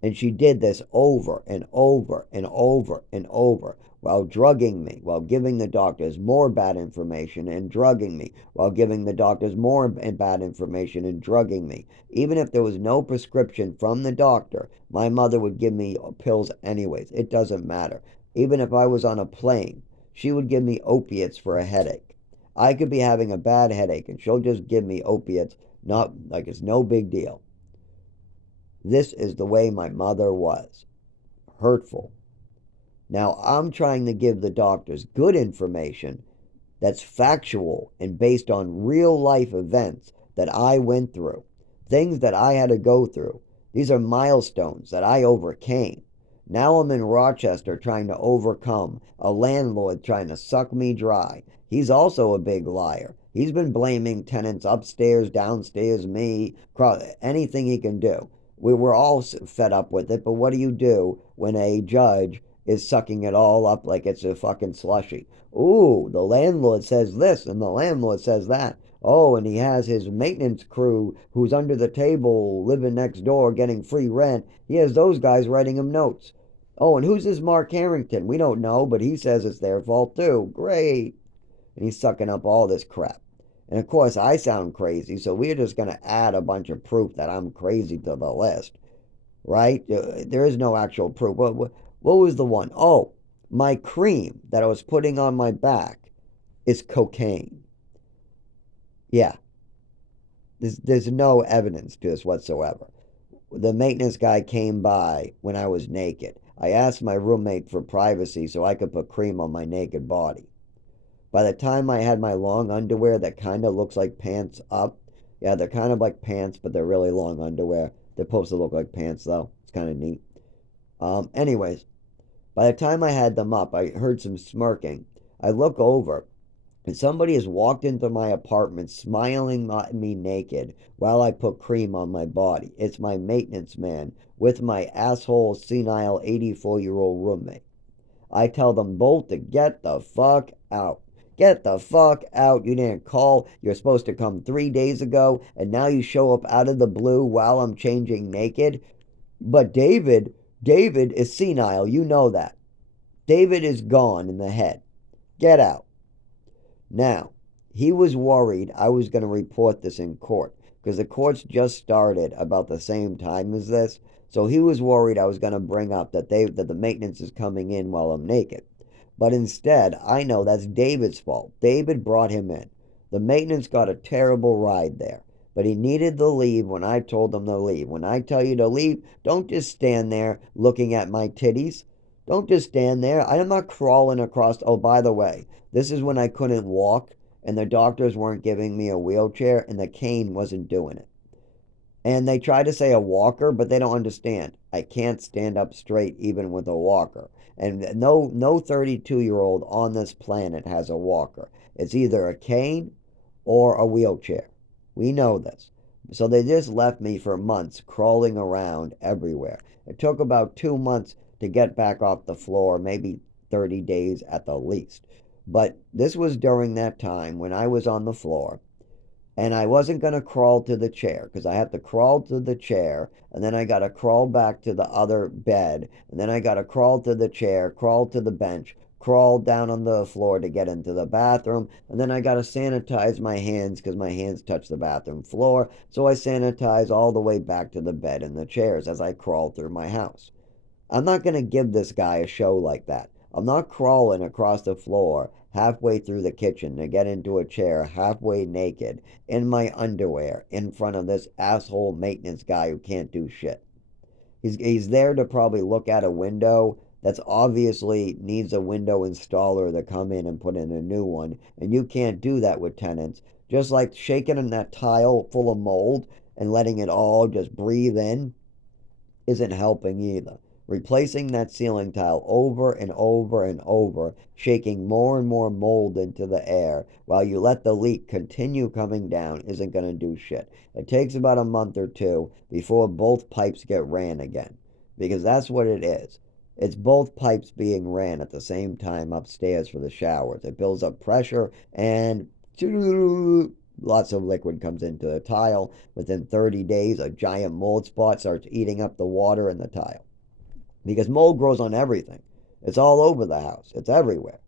And she did this over and over and over and over while drugging me, while giving the doctors more bad information and drugging me, while giving the doctors more bad information and drugging me. Even if there was no prescription from the doctor, my mother would give me pills anyways. It doesn't matter. Even if I was on a plane, she would give me opiates for a headache. I could be having a bad headache and she'll just give me opiates, not like it's no big deal. This is the way my mother was. Hurtful. Now I'm trying to give the doctors good information that's factual and based on real life events that I went through. Things that I had to go through. These are milestones that I overcame. Now I'm in Rochester trying to overcome a landlord trying to suck me dry. He's also a big liar. He's been blaming tenants upstairs, downstairs, me, anything he can do. We were all fed up with it, but what do you do when a judge is sucking it all up like it's a fucking slushy? Ooh, the landlord says this and the landlord says that. Oh, and he has his maintenance crew who's under the table living next door getting free rent. He has those guys writing him notes. Oh, and who's this Mark Harrington? We don't know, but he says it's their fault too. Great. And he's sucking up all this crap. And of course, I sound crazy, so we're just going to add a bunch of proof that I'm crazy to the list, right? There is no actual proof. What was the one? Oh, my cream that I was putting on my back is cocaine. Yeah, there's no evidence to this whatsoever. The maintenance guy came by when I was naked. I asked my roommate for privacy so I could put cream on my naked body. By the time I had my long underwear that kind of looks like pants up, yeah, they're kind of like pants, but they're really long underwear. They're supposed to look like pants, though. It's kind of neat. Anyways, by the time I had them up, I heard some smirking. I look over, and somebody has walked into my apartment smiling at me naked while I put cream on my body. It's my maintenance man with my asshole senile 84-year-old roommate. I tell them both to get the fuck out. Get the fuck out. You didn't call. You're supposed to come 3 days ago, and now you show up out of the blue while I'm changing naked. But David is senile. You know that. David is gone in the head. Get out. Now, he was worried I was going to report this in court because the courts just started about the same time as this. So he was worried I was going to bring up that the maintenance is coming in while I'm naked. But instead, I know that's David's fault. David brought him in. The maintenance got a terrible ride there. But he needed to leave when I told him to leave. When I tell you to leave, don't just stand there looking at my titties. Don't just stand there. I'm not crawling across. Oh, by the way, this is when I couldn't walk and the doctors weren't giving me a wheelchair and the cane wasn't doing it. And they try to say a walker, but they don't understand. I can't stand up straight even with a walker. And no 32-year-old on this planet has a walker. It's either a cane or a wheelchair. We know this. So they just left me for months crawling around everywhere. It took about 2 months to get back off the floor, maybe 30 days at the least. But this was during that time when I was on the floor and I wasn't going to crawl to the chair because I had to crawl to the chair and then I got to crawl back to the other bed and then I got to crawl to the chair, crawl to the bench, crawl down on the floor to get into the bathroom, and then I got to sanitize my hands because my hands touch the bathroom floor. So I sanitize all the way back to the bed and the chairs as I crawl through my house. I'm not going to give this guy a show like that. I'm not crawling across the floor halfway through the kitchen to get into a chair halfway naked in my underwear in front of this asshole maintenance guy who can't do shit. He's there to probably look at a window that's obviously needs a window installer to come in and put in a new one, and you can't do that with tenants. Just like shaking in that tile full of mold and letting it all just breathe in isn't helping either. Replacing that ceiling tile over and over and over, shaking more and more mold into the air while you let the leak continue coming down isn't going to do shit. It takes about a month or two before both pipes get ran again. Because that's what it is. It's both pipes being ran at the same time upstairs for the showers. It builds up pressure and lots of liquid comes into the tile. Within 30 days, a giant mold spot starts eating up the water in the tile. Because mold grows on everything. It's all over the house. It's everywhere.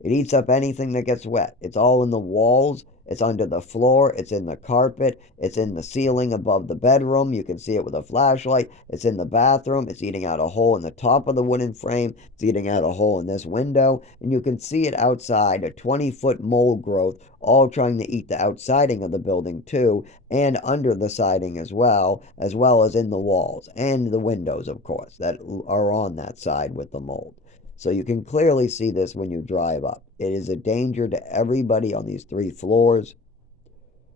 It eats up anything that gets wet. It's all in the walls. It's under the floor. It's in the carpet. It's in the ceiling above the bedroom. You can see it with a flashlight. It's in the bathroom. It's eating out a hole in the top of the wooden frame. It's eating out a hole in this window. And you can see it outside, a 20-foot mold growth, all trying to eat the outsiding of the building too, and under the siding as well as in the walls and the windows, of course, that are on that side with the mold. So you can clearly see this when you drive up. It is a danger to everybody on these 3 floors.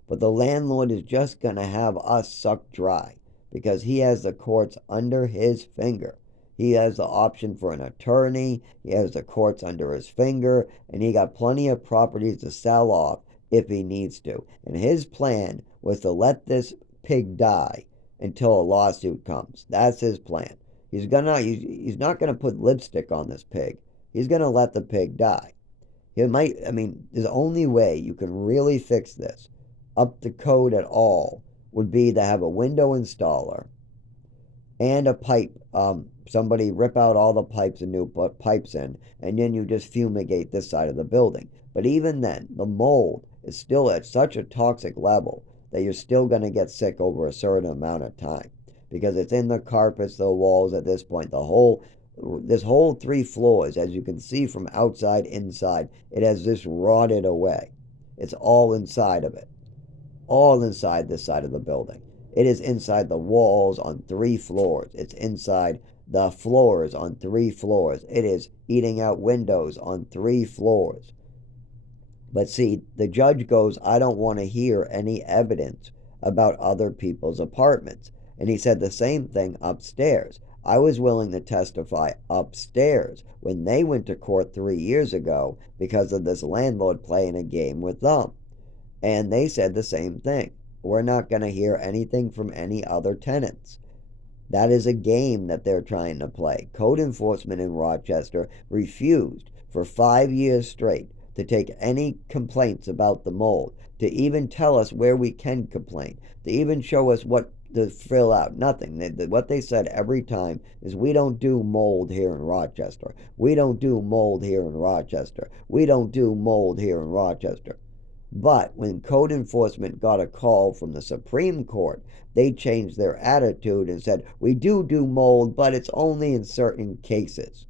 But the landlord is just going to have us sucked dry because he has the courts under his finger. He has the option for an attorney. He has the courts under his finger. And he got plenty of properties to sell off if he needs to. And his plan was to let this pig die until a lawsuit comes. That's his plan. He's not gonna put lipstick on this pig. He's gonna let the pig die. The only way you can really fix this up to code at all would be to have a window installer and a pipe. Somebody rip out all the pipes and new put pipes in, and then you just fumigate this side of the building. But even then, the mold is still at such a toxic level that you're still going to get sick over a certain amount of time because it's in the carpets, the walls at this point. This whole 3 floors, as you can see from outside, inside, it has just rotted away. It's all inside of it, all inside this side of the building. It is inside the walls on 3 floors. It's inside the floors on 3 floors. It is eating out windows on 3 floors. But see, the judge goes, I don't want to hear any evidence about other people's apartments. And he said the same thing upstairs. I was willing to testify upstairs when they went to court 3 years ago because of this landlord playing a game with them. And they said the same thing. We're not going to hear anything from any other tenants. That is a game that they're trying to play. Code enforcement in Rochester refused for 5 years straight to take any complaints about the mold, to even tell us where we can complain, to even show us what to fill out. Nothing. What they said every time is, we don't do mold here in Rochester. We don't do mold here in Rochester. We don't do mold here in Rochester. But when code enforcement got a call from the Supreme Court, they changed their attitude and said, we do mold, but it's only in certain cases.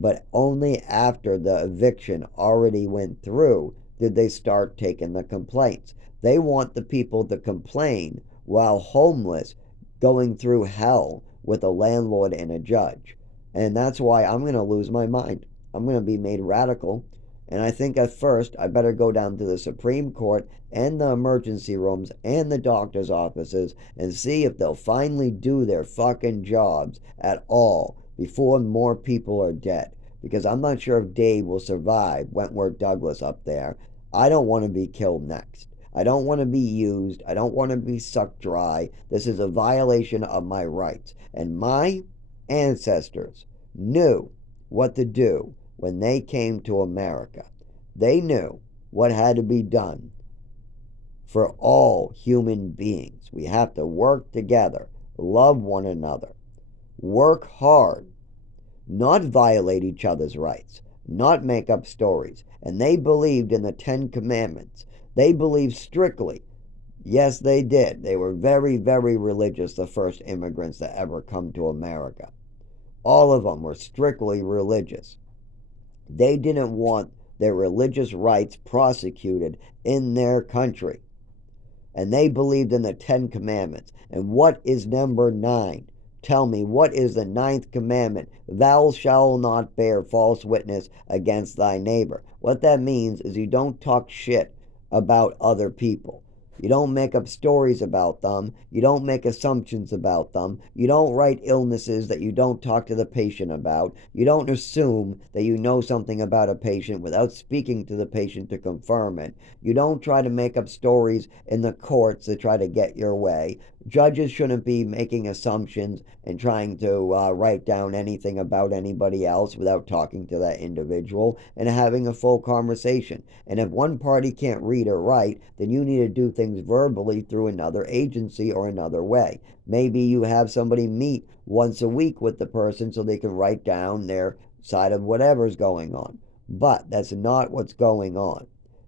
But only after the eviction already went through did they start taking the complaints. They want the people to complain while homeless, going through hell with a landlord and a judge. And that's why I'm going to lose my mind. I'm going to be made radical. And I think at first I better go down to the Supreme Court and the emergency rooms and the doctor's offices and see if they'll finally do their fucking jobs at all before more people are dead. Because I'm not sure if Dave will survive Wentworth Douglas up there. I don't want to be killed next. I don't want to be used. I don't want to be sucked dry. This is a violation of my rights. And my ancestors knew what to do when they came to America. They knew what had to be done for all human beings. We have to work together, love one another, work hard, not violate each other's rights, not make up stories. And they believed in the 10 Commandments. They believed strictly. Yes, they did. They were very, very religious, the first immigrants that ever come to America. All of them were strictly religious. They didn't want their religious rights prosecuted in their country. And they believed in the 10 Commandments. And what is number 9? Tell me, what is the 9th commandment? Thou shalt not bear false witness against thy neighbor. What that means is you don't talk shit about other people. You don't make up stories about them. You don't make assumptions about them. You don't write illnesses that you don't talk to the patient about. You don't assume that you know something about a patient without speaking to the patient to confirm it. You don't try to make up stories in the courts to try to get your way. Judges shouldn't be making assumptions and trying to write down anything about anybody else without talking to that individual and having a full conversation. And if one party can't read or write, then you need to do things verbally through another agency or another way. Maybe you have somebody meet once a week with the person so they can write down their side of whatever's going on. But that's not what's going on.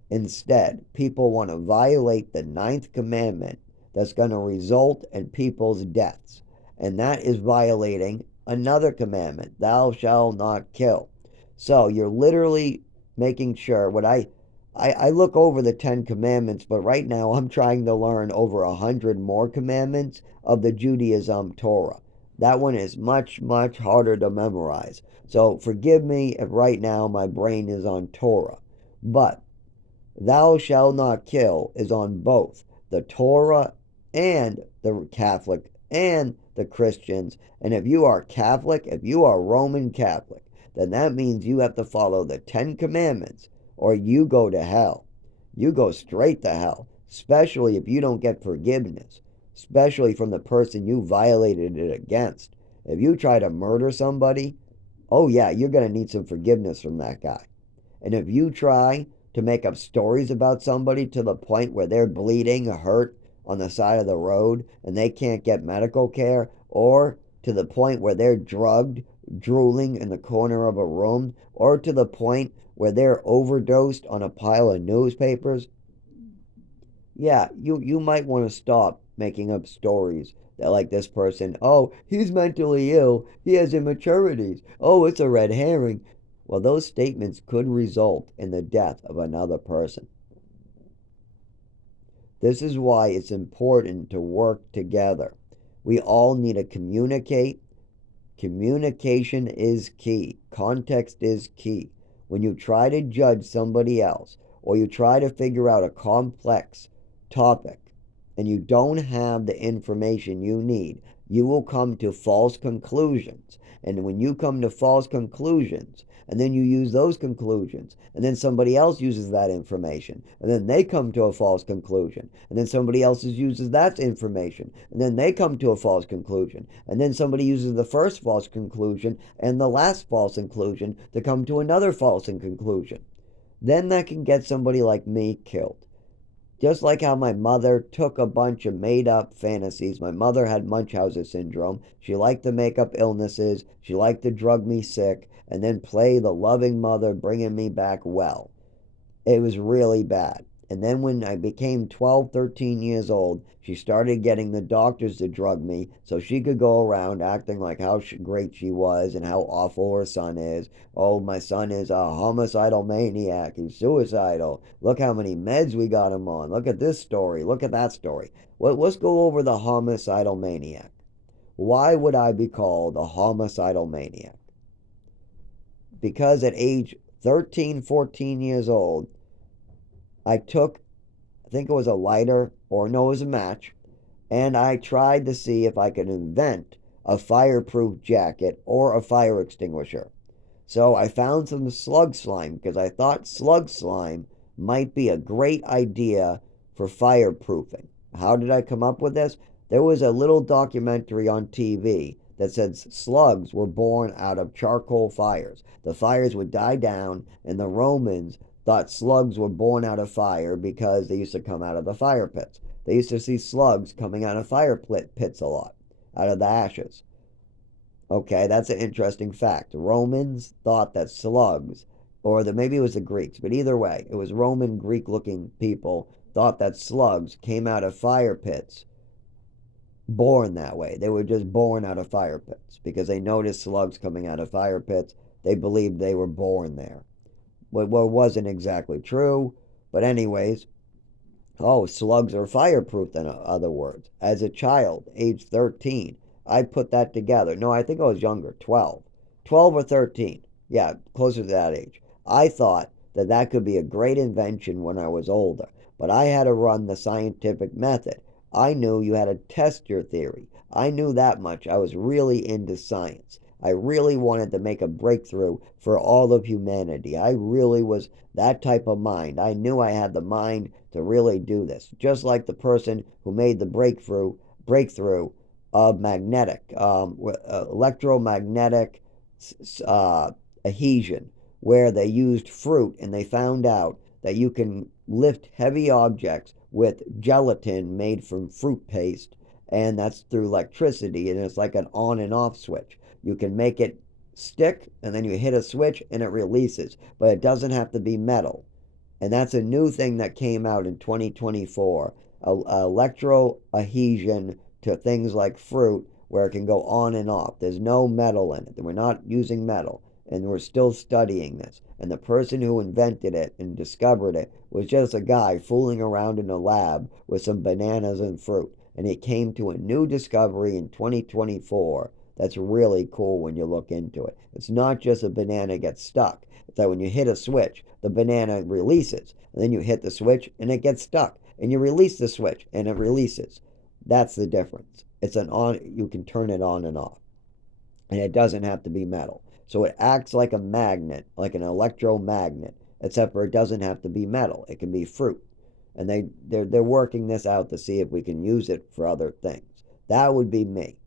Instead, people want to violate the 9th commandment that's going to result in people's deaths. And that is violating another commandment, thou shalt not kill. So you're literally making sure I look over the 10 commandments, but right now I'm trying to learn over 100 more commandments of the Judaism Torah. That one is much, much harder to memorize. So forgive me if right now my brain is on Torah. But thou shalt not kill is on both the Torah and the Catholic and the Christians. And if you are Catholic, if you are Roman Catholic, then that means you have to follow the 10 commandments or you go to hell. You go straight to hell, especially if you don't get forgiveness, especially from the person you violated it against. If you try to murder somebody, oh yeah, you're going to need some forgiveness from that guy. And if you try to make up stories about somebody to the point where they're bleeding or hurt on the side of the road and they can't get medical care, or to the point where they're drugged, drooling in the corner of a room, or to the point where they're overdosed on a pile of newspapers, yeah, you might want to stop making up stories that like this person, oh, he's mentally ill, he has immaturities, oh, it's a red herring. Well, those statements could result in the death of another person. This is why it's important to work together. We all need to communicate. Communication is key. Context is key. When you try to judge somebody else or you try to figure out a complex topic and you don't have the information you need, you will come to false conclusions. And when you come to false conclusions, and then you use those conclusions, and then somebody else uses that information, and then they come to a false conclusion, and then somebody else uses that information, and then they come to a false conclusion, and then somebody uses the first false conclusion and the last false conclusion to come to another false conclusion. Then that can get somebody like me killed. Just like how my mother took a bunch of made up fantasies. My mother had Munchausen syndrome. She liked to make up illnesses. She liked to drug me sick and then play the loving mother bringing me back well. It was really bad. And then when I became 12, 13 years old, she started getting the doctors to drug me so she could go around acting like how great she was and how awful her son is. Oh, my son is a homicidal maniac. He's suicidal. Look how many meds we got him on. Look at this story. Look at that story. Let's go over the homicidal maniac. Why would I be called a homicidal maniac? Because at age 13, 14 years old, I took, I think it was a lighter, or no, it was a match, and I tried to see if I could invent a fireproof jacket or a fire extinguisher. So I found some slug slime because I thought slug slime might be a great idea for fireproofing. How did I come up with this? There was a little documentary on TV that said slugs were born out of charcoal fires. The fires would die down, and the Romans thought slugs were born out of fire because they used to come out of the fire pits. They used to see slugs coming out of fire pits a lot, out of the ashes. Okay, that's an interesting fact. Romans thought that slugs, or that maybe it was the Greeks, but either way, it was Roman, Greek-looking people thought that slugs came out of fire pits, born that way. They were just born out of fire pits because they noticed slugs coming out of fire pits. They believed they were born there. Well, wasn't exactly true, but anyways, oh, slugs are fireproof, in other words. As a child, age 13, I put that together. No, I think I was younger, 12. 12 or 13. Yeah, closer to that age. I thought that that could be a great invention when I was older, but I had to run the scientific method. I knew you had to test your theory. I knew that much. I was really into science. I really wanted to make a breakthrough for all of humanity. I really was that type of mind. I knew I had the mind to really do this. Just like the person who made the breakthrough of electromagnetic adhesion, where they used fruit and they found out that you can lift heavy objects with gelatin made from fruit paste, and that's through electricity, and it's like an on and off switch. You can make it stick, and then you hit a switch and it releases, but it doesn't have to be metal. And that's a new thing that came out in 2024, electro adhesion to things like fruit, where it can go on and off. There's no metal in it. We're not using metal, and we're still studying this. And the person who invented it and discovered it was just a guy fooling around in a lab with some bananas and fruit. And he came to a new discovery in 2024 that's really cool when you look into it. It's not just a banana gets stuck. It's that when you hit a switch, the banana releases. And then you hit the switch and it gets stuck. And you release the switch and it releases. That's the difference. It's an on, you can turn it on and off. And it doesn't have to be metal. So it acts like a magnet, like an electromagnet, except for it doesn't have to be metal. It can be fruit. And they're working this out to see if we can use it for other things. That would be me.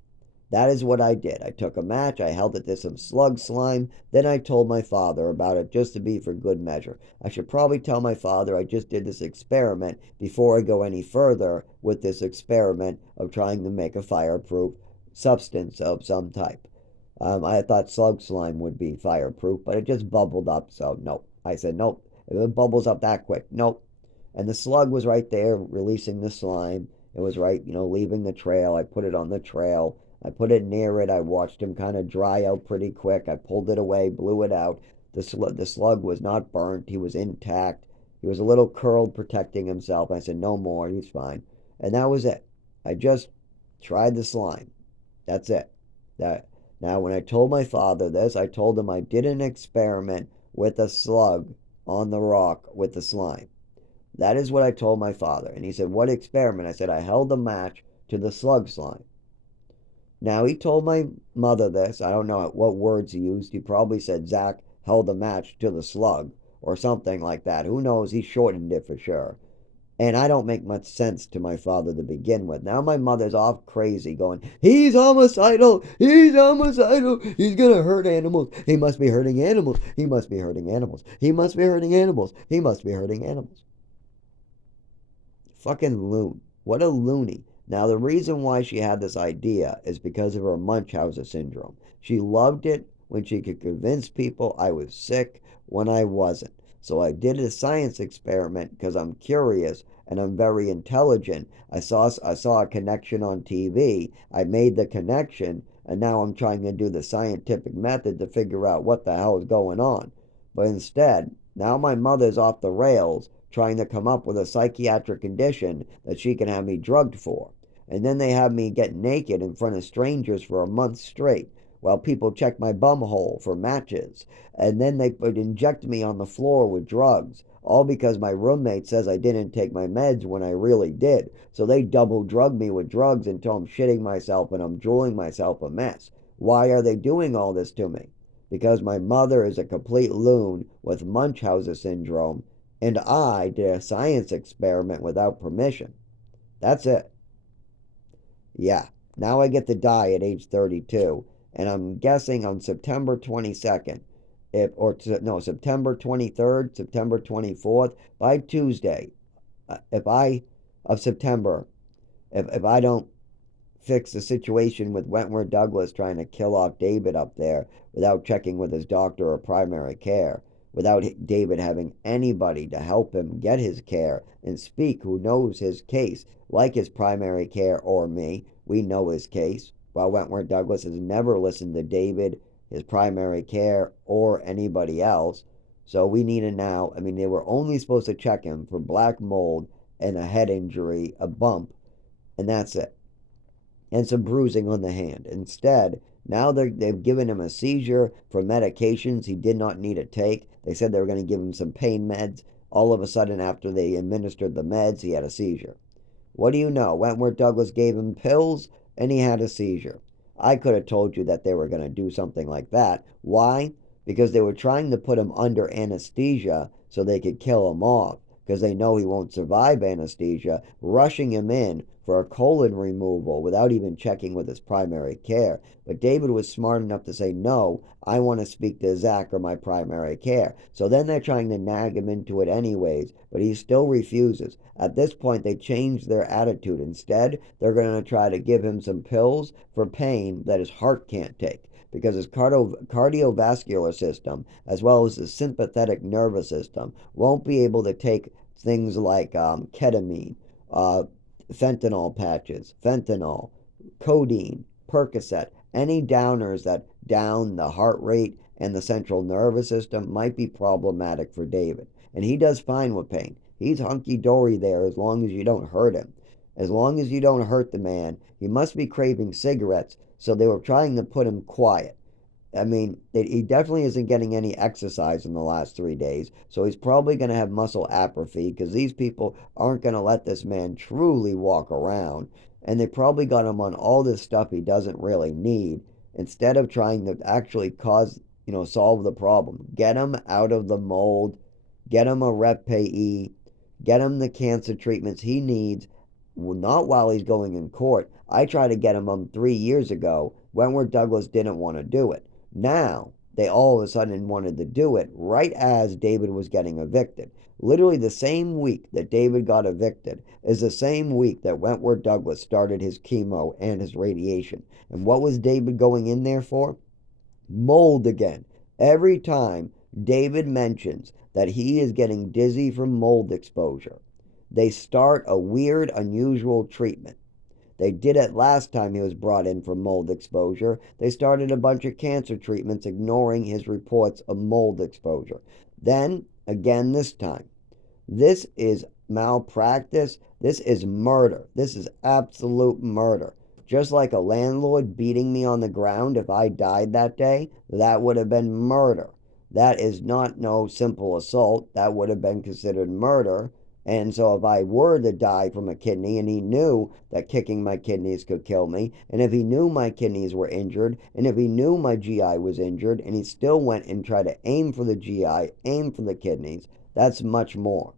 That is what I did. I took a match, I held it to some slug slime, then I told my father about it just to be for good measure. I should probably tell my father I just did this experiment before I go any further with this experiment of trying to make a fireproof substance of some type. I thought slug slime would be fireproof, but it just bubbled up, so nope. I said, nope. If it bubbles up that quick, nope. And the slug was right there releasing the slime. It was right, leaving the trail. I put it on the trail. I put it near it. I watched him kind of dry out pretty quick. I pulled it away, blew it out. The slug was not burnt. He was intact. He was a little curled, protecting himself. I said, no more. He's fine. And that was it. I just tried the slime. That's it. That Now, when I told my father this, I told him I did an experiment with a slug on the rock with the slime. That is what I told my father. And he said, what experiment? I said, I held a match to the slug slime. Now, he told my mother this. I don't know what words he used. He probably said Zach held a match to the slug or something like that. Who knows? He shortened it for sure. And I don't make much sense to my father to begin with. Now my mother's off crazy going, he's homicidal, he's homicidal, he's gonna hurt animals, he must be hurting animals, he must be hurting animals, he must be hurting animals, he must be hurting animals. Fucking loon. What a loony. Now, the reason why she had this idea is because of her Munchausen syndrome. She loved it when she could convince people I was sick when I wasn't. So I did a science experiment because I'm curious and I'm very intelligent. I saw a connection on TV. I made the connection, and now I'm trying to do the scientific method to figure out what the hell is going on. But instead, now my mother's off the rails trying to come up with a psychiatric condition that she can have me drugged for. And then they have me get naked in front of strangers for a month straight while people check my bum hole for matches. And then they would inject me on the floor with drugs, all because my roommate says I didn't take my meds when I really did. So they double drug me with drugs until I'm shitting myself and I'm drooling myself a mess. Why are they doing all this to me? Because my mother is a complete loon with Munchausen syndrome, and I did a science experiment without permission. That's it. Yeah, now I get to die at age 32, and I'm guessing on September 22nd, no, September 23rd, September 24th, by Tuesday, if I, of September, if I don't fix the situation with Wentworth Douglas trying to kill off David up there without checking with his doctor or primary care, without David having anybody to help him get his care and speak who knows his case, like his primary care or me. We know his case, while Wentworth Douglas has never listened to David, his primary care, or anybody else. So we need to now, they were only supposed to check him for black mold and a head injury, a bump, and that's it. And some bruising on the hand. Instead, now they've given him a seizure for medications he did not need to take. They said they were going to give him some pain meds. All of a sudden, after they administered the meds, he had a seizure. What do you know? Wentworth Douglas gave him pills, and he had a seizure. I could have told you that they were going to do something like that. Why? Because they were trying to put him under anesthesia so they could kill him off, because they know he won't survive anesthesia, rushing him in for a colon removal without even checking with his primary care. But David was smart enough to say, no, I want to speak to Zach or my primary care. So then they're trying to nag him into it anyways, but he still refuses. At this point, they changed their attitude. Instead, they're going to try to give him some pills for pain that his heart can't take, because his cardiovascular system, as well as his sympathetic nervous system, won't be able to take things like ketamine, fentanyl patches, fentanyl, codeine, Percocet, any downers that down the heart rate and the central nervous system might be problematic for David. And he does fine with pain. He's hunky-dory there as long as you don't hurt him. As long as you don't hurt the man. He must be craving cigarettes, so they were trying to put him quiet. He definitely isn't getting any exercise in the last 3 days, so he's probably going to have muscle atrophy because these people aren't going to let this man truly walk around, and they probably got him on all this stuff he doesn't really need instead of trying to actually solve the problem. Get him out of the mold, get him a rep payee, get him the cancer treatments he needs, not while he's going in court. I tried to get him 3 years ago. Wentworth Douglas didn't want to do it. Now, they all of a sudden wanted to do it right as David was getting evicted. Literally the same week that David got evicted is the same week that Wentworth Douglas started his chemo and his radiation. And what was David going in there for? Mold again. Every time David mentions that he is getting dizzy from mold exposure, they start a weird, unusual treatment. They did it last time he was brought in for mold exposure. They started a bunch of cancer treatments, ignoring his reports of mold exposure. Then, again this time. This is malpractice. This is murder. This is absolute murder. Just like a landlord beating me on the ground if I died that day, that would have been murder. That is not no simple assault. That would have been considered murder. And so if I were to die from a kidney and he knew that kicking my kidneys could kill me, and if he knew my kidneys were injured, and if he knew my GI was injured, and he still went and tried to aim for the GI, aim for the kidneys, that's much more.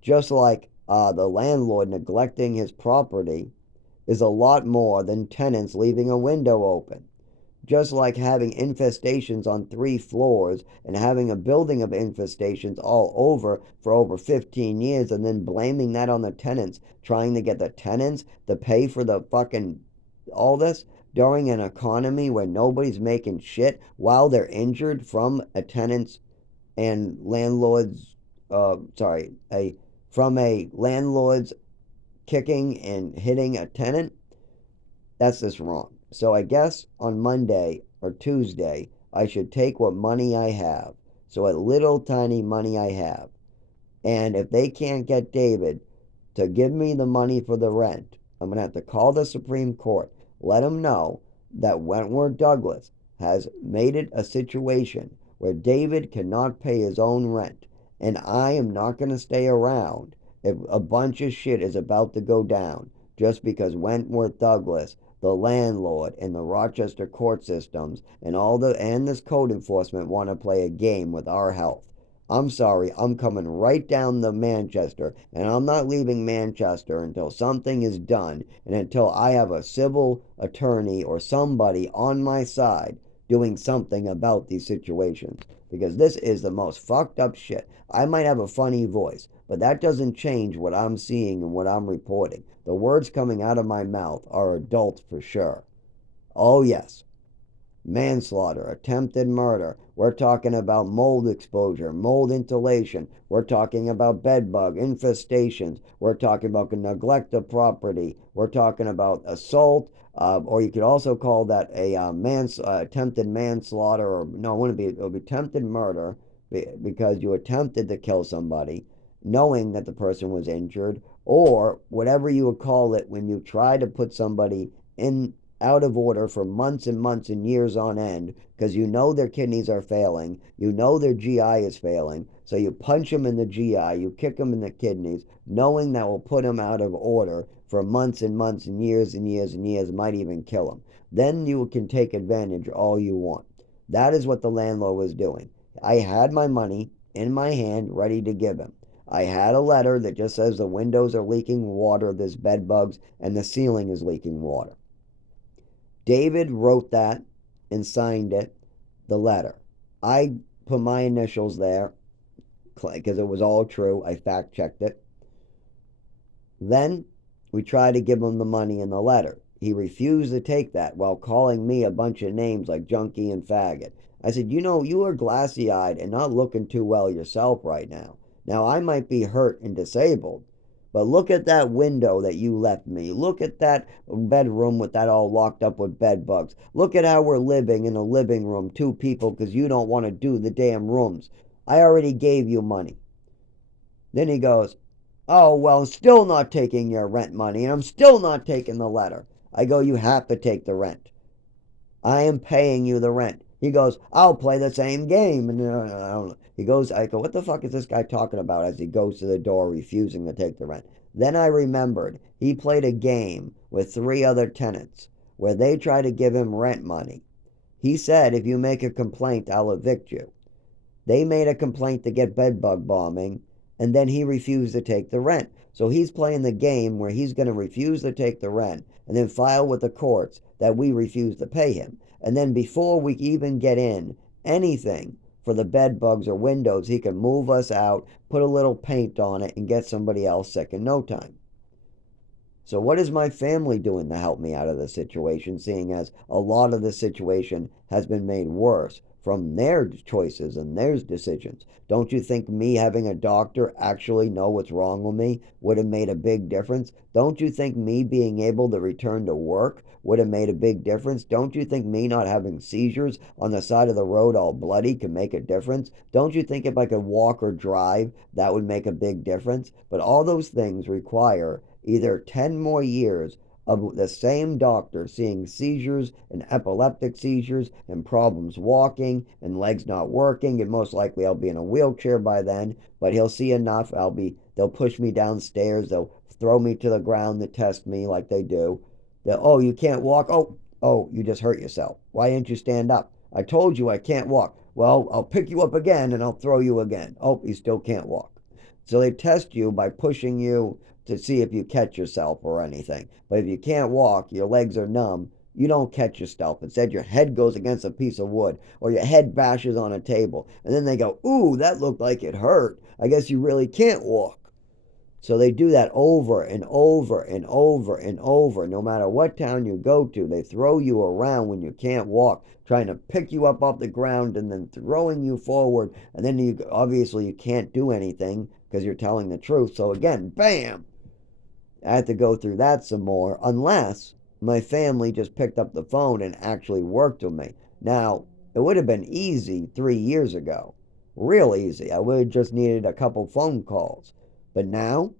Just like the landlord neglecting his property is a lot more than tenants leaving a window open. Just like having infestations on 3 floors and having a building of infestations all over for over 15 years and then blaming that on the tenants, trying to get the tenants to pay for the fucking all this during an economy where nobody's making shit while they're injured from a tenant's and landlord's from a landlord's kicking and hitting a tenant. That's just wrong. So I guess on Monday or Tuesday, I should take what money I have. So what little tiny money I have. And if they can't get David to give me the money for the rent, I'm going to have to call the Supreme Court, let them know that Wentworth Douglas has made it a situation where David cannot pay his own rent. And I am not going to stay around if a bunch of shit is about to go down just because Wentworth Douglas, the landlord, and the Rochester court systems and this code enforcement want to play a game with our health. I'm sorry, I'm coming right down to Manchester, and I'm not leaving Manchester until something is done and until I have a civil attorney or somebody on my side doing something about these situations. Because this is the most fucked up shit. I might have a funny voice, but that doesn't change what I'm seeing and what I'm reporting. The words coming out of my mouth are adult for sure. Oh, yes. Manslaughter, attempted murder. We're talking about mold exposure, mold inhalation. We're talking about bed bug infestations. We're talking about neglect of property. We're talking about assault, or you could also call that a attempted manslaughter, or no, it would be attempted murder because you attempted to kill somebody knowing that the person was injured, or whatever you would call it when you try to put somebody in out of order for months and months and years on end because you know their kidneys are failing, you know their GI is failing, so you punch them in the GI, you kick them in the kidneys, knowing that will put them out of order for months and months and years and years and years, might even kill them. Then you can take advantage all you want. That is what the landlord was doing. I had my money in my hand ready to give him. I had a letter that just says the windows are leaking water, there's bed bugs, and the ceiling is leaking water. David wrote that and signed it, the letter. I put my initials there because it was all true. I fact checked it. Then we tried to give him the money in the letter. He refused to take that while calling me a bunch of names like junkie and faggot. I said, you are glassy-eyed and not looking too well yourself right now. Now, I might be hurt and disabled, but look at that window that you left me. Look at that bedroom with that all locked up with bed bugs. Look at how we're living in a living room, 2 people, because you don't want to do the damn rooms. I already gave you money. Then he goes, oh, well, I'm still not taking your rent money, and I'm still not taking the letter. I go, you have to take the rent. I am paying you the rent. He goes, I'll play the same game. And I go, what the fuck is this guy talking about as he goes to the door refusing to take the rent? Then I remembered he played a game with 3 other tenants where they tried to give him rent money. He said, if you make a complaint, I'll evict you. They made a complaint to get bedbug bombing, and then he refused to take the rent. So he's playing the game where he's going to refuse to take the rent and then file with the courts that we refuse to pay him. And then before we even get in anything for the bed bugs or windows. He can move us out, put a little paint on it, and get somebody else sick in no time. So what is my family doing to help me out of this situation, seeing as a lot of the situation has been made worse from their choices and their decisions? Don't you think me having a doctor actually know what's wrong with me would have made a big difference? Don't you think me being able to return to work would have made a big difference? Don't you think me not having seizures on the side of the road all bloody could make a difference? Don't you think if I could walk or drive, that would make a big difference? But all those things require either 10 more years of the same doctor seeing seizures and epileptic seizures and problems walking and legs not working, and most likely I'll be in a wheelchair by then, but he'll see enough. They'll push me downstairs, they'll throw me to the ground to test me like they do. Oh, you can't walk. Oh, you just hurt yourself. Why didn't you stand up? I told you I can't walk. Well, I'll pick you up again and I'll throw you again. Oh, you still can't walk. So they test you by pushing you to see if you catch yourself or anything. But if you can't walk, your legs are numb, you don't catch yourself. Instead, your head goes against a piece of wood or your head bashes on a table. And then they go, ooh, that looked like it hurt. I guess you really can't walk. So they do that over and over and over and over. No matter what town you go to, they throw you around when you can't walk, trying to pick you up off the ground and then throwing you forward. And then obviously you can't do anything because you're telling the truth. So again, bam, I had to go through that some more, unless my family just picked up the phone and actually worked with me. Now, it would have been easy 3 years ago. Real easy. I would have just needed a couple phone calls. But now,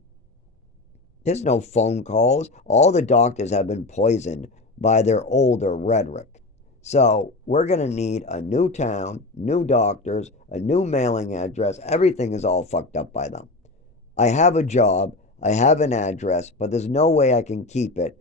there's no phone calls. All the doctors have been poisoned by their older rhetoric. So, we're going to need a new town, new doctors, a new mailing address. Everything is all fucked up by them. I have a job. I have an address, but there's no way I can keep it.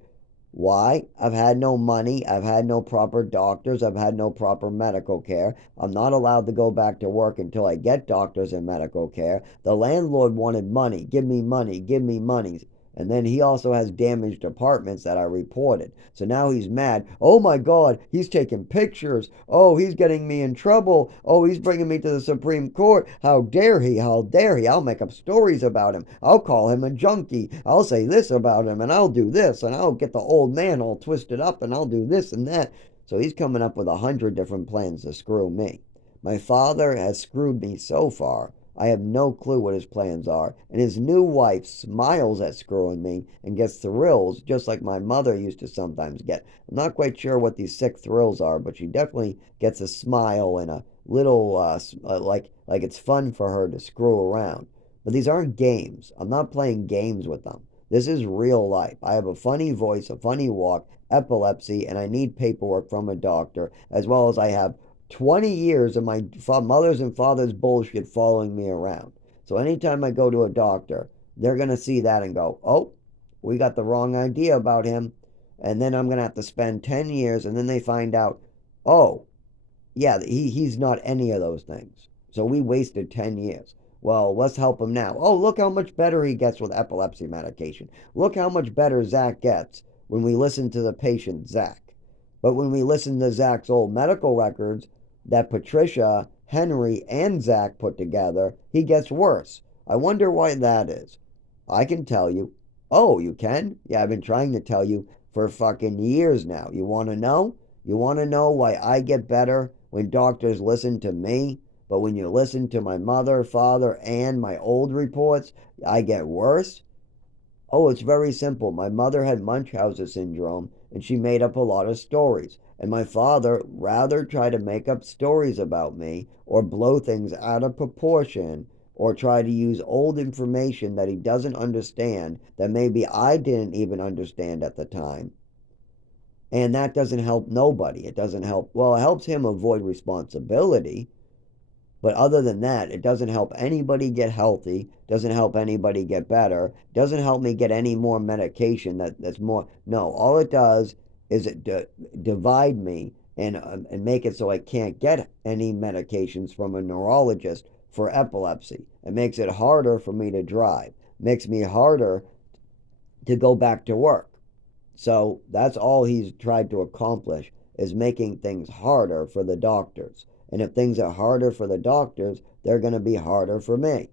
Why? I've had no money. I've had no proper doctors. I've had no proper medical care. I'm not allowed to go back to work until I get doctors and medical care. The landlord wanted money. Give me money. Give me money. And then he also has damaged apartments that I reported. So now he's mad. Oh my God, he's taking pictures. Oh, he's getting me in trouble. Oh, he's bringing me to the Supreme Court. How dare he? How dare he? I'll make up stories about him. I'll call him a junkie. I'll say this about him and I'll do this and I'll get the old man all twisted up and I'll do this and that. So he's coming up with 100 different plans to screw me. My father has screwed me so far. I have no clue what his plans are, and his new wife smiles at screwing me and gets thrills just like my mother used to sometimes get. I'm not quite sure what these sick thrills are, but she definitely gets a smile and a little like it's fun for her to screw around. But these aren't games. I'm not playing games with them. This is real life. I have a funny voice, a funny walk, epilepsy, and I need paperwork from a doctor, as well as I have 20 years of my mother's and father's bullshit following me around. So anytime I go to a doctor, they're going to see that and go, oh, we got the wrong idea about him. And then I'm going to have to spend 10 years. And then they find out, oh, yeah, he's not any of those things. So we wasted 10 years. Well, let's help him now. Oh, look how much better he gets with epilepsy medication. Look how much better Zach gets when we listen to the patient, Zach. But when we listen to Zach's old medical records, that Patricia, Henry, and Zach put together, he gets worse. I wonder why that is. I can tell you. Oh, you can? Yeah, I've been trying to tell you for fucking years now. You want to know? You want to know why I get better when doctors listen to me? But when you listen to my mother, father, and my old reports, I get worse? Oh, it's very simple. My mother had Munchausen syndrome, and she made up a lot of stories. And my father rather try to make up stories about me or blow things out of proportion or try to use old information that he doesn't understand that maybe I didn't even understand at the time. And that doesn't help nobody. It doesn't help. Well, it helps him avoid responsibility. But other than that, it doesn't help anybody get healthy, doesn't help anybody get better, doesn't help me get any more medication that's more. No, all it does is it divide me and make it so I can't get any medications from a neurologist for epilepsy. It makes it harder for me to drive, makes me harder to go back to work. So that's all he's tried to accomplish is making things harder for the doctors. And if things are harder for the doctors, they're going to be harder for me.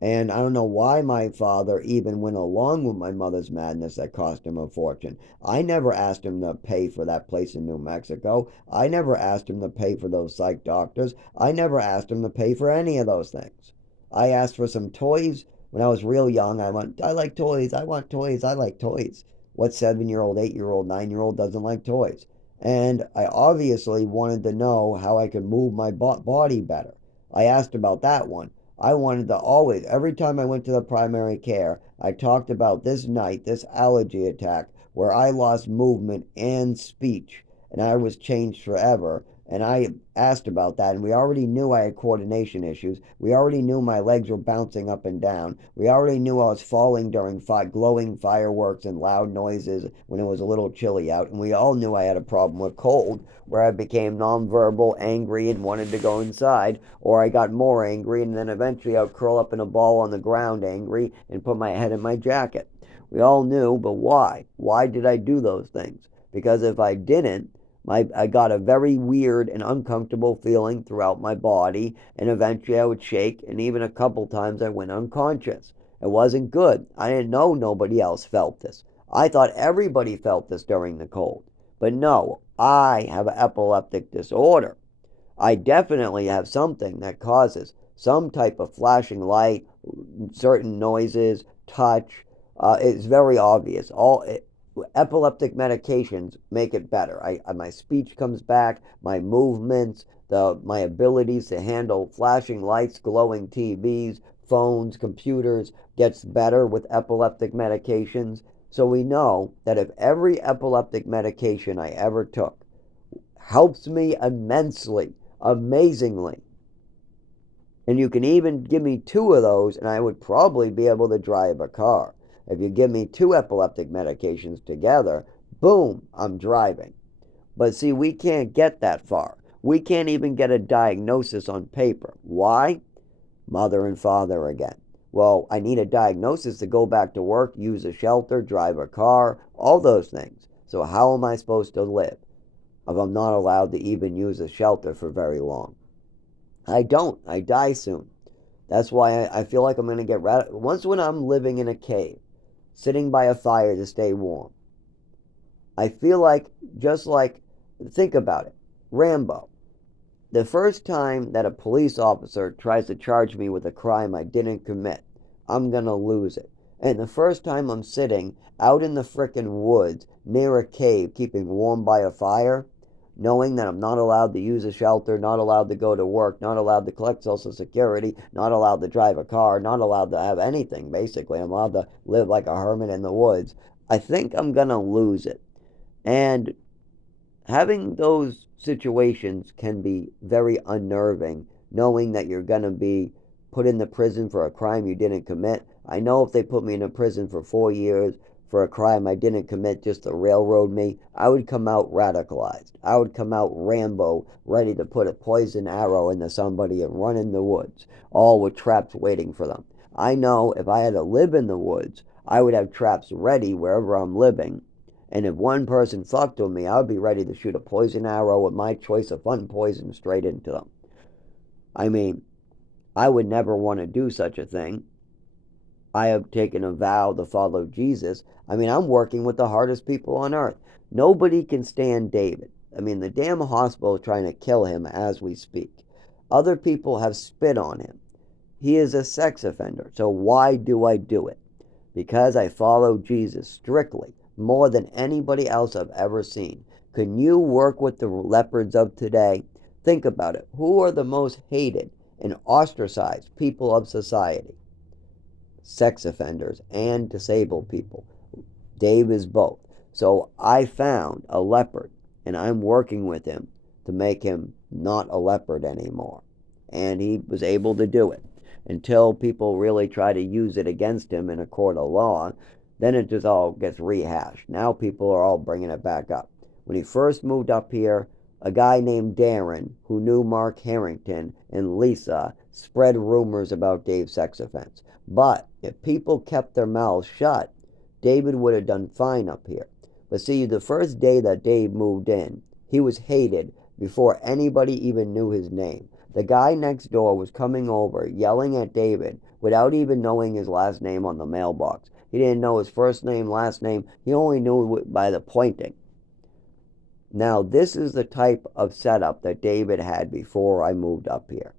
And I don't know why my father even went along with my mother's madness that cost him a fortune. I never asked him to pay for that place in New Mexico. I never asked him to pay for those psych doctors. I never asked him to pay for any of those things. I asked for some toys when I was real young. I went, I like toys. I want toys. I like toys. What 7-year-old, 8-year-old, 9-year-old doesn't like toys? And I obviously wanted to know how I could move my body better. I asked about that one. I wanted to always, every time I went to the primary care, I talked about this night, this allergy attack, where I lost movement and speech, and I was changed forever. And I asked about that, and we already knew I had coordination issues. We already knew my legs were bouncing up and down. We already knew I was falling during glowing fireworks and loud noises when it was a little chilly out. And we all knew I had a problem with cold, where I became nonverbal, angry, and wanted to go inside, or I got more angry, and then eventually I would curl up in a ball on the ground angry and put my head in my jacket. We all knew, but why? Why did I do those things? Because if I didn't, I got a very weird and uncomfortable feeling throughout my body, and eventually I would shake, and even a couple times I went unconscious. It wasn't good. I didn't know nobody else felt this. I thought everybody felt this during the cold. But no, I have an epileptic disorder. I definitely have something that causes some type of flashing light, certain noises, touch. It's very obvious. Epileptic medications make it better. My speech comes back, my movements, my abilities to handle flashing lights, glowing TVs, phones, computers gets better with epileptic medications. So we know that if every epileptic medication I ever took helps me immensely, amazingly, and you can even give me 2 of those and I would probably be able to drive a car. If you give me 2 epileptic medications together, boom, I'm driving. But see, we can't get that far. We can't even get a diagnosis on paper. Why? Mother and father again. Well, I need a diagnosis to go back to work, use a shelter, drive a car, all those things. So how am I supposed to live if I'm not allowed to even use a shelter for very long? I don't. I die soon. That's why I feel like I'm going to get once when I'm living in a cave, sitting by a fire to stay warm. I feel like, just like, think about it. Rambo. The first time that a police officer tries to charge me with a crime I didn't commit, I'm going to lose it. And the first time I'm sitting out in the frickin' woods near a cave keeping warm by a fire, knowing that I'm not allowed to use a shelter, not allowed to go to work, not allowed to collect Social Security, not allowed to drive a car, not allowed to have anything, basically. I'm allowed to live like a hermit in the woods. I think I'm going to lose it. And having those situations can be very unnerving, knowing that you're going to be put in the prison for a crime you didn't commit. I know if they put me in a prison for 4 years for a crime I didn't commit just to railroad me, I would come out radicalized. I would come out Rambo, ready to put a poison arrow into somebody and run in the woods, all with traps waiting for them. I know if I had to live in the woods, I would have traps ready wherever I'm living. And if one person fucked with me, I would be ready to shoot a poison arrow with my choice of fun poison straight into them. I mean, I would never want to do such a thing. I have taken a vow to follow Jesus. I mean, I'm working with the hardest people on earth. Nobody can stand David. I mean, the damn hospital is trying to kill him as we speak. Other people have spit on him. He is a sex offender. So why do I do it? Because I follow Jesus strictly, more than anybody else I've ever seen. Can you work with the leopards of today? Think about it. Who are the most hated and ostracized people of society? Sex offenders and disabled people. Dave is both. So I found a leopard, and I'm working with him to make him not a leopard anymore. And he was able to do it. Until people really try to use it against him in a court of law, then it just all gets rehashed. Now people are all bringing it back up. When he first moved up here, a guy named Darren, who knew Mark Harrington and Lisa, spread rumors about Dave's sex offense. But if people kept their mouths shut, David would have done fine up here. But see, the first day that Dave moved in, he was hated before anybody even knew his name. The guy next door was coming over, yelling at David without even knowing his last name on the mailbox. He didn't know his first name, last name. He only knew it by the pointing. Now, this is the type of setup that David had before I moved up here.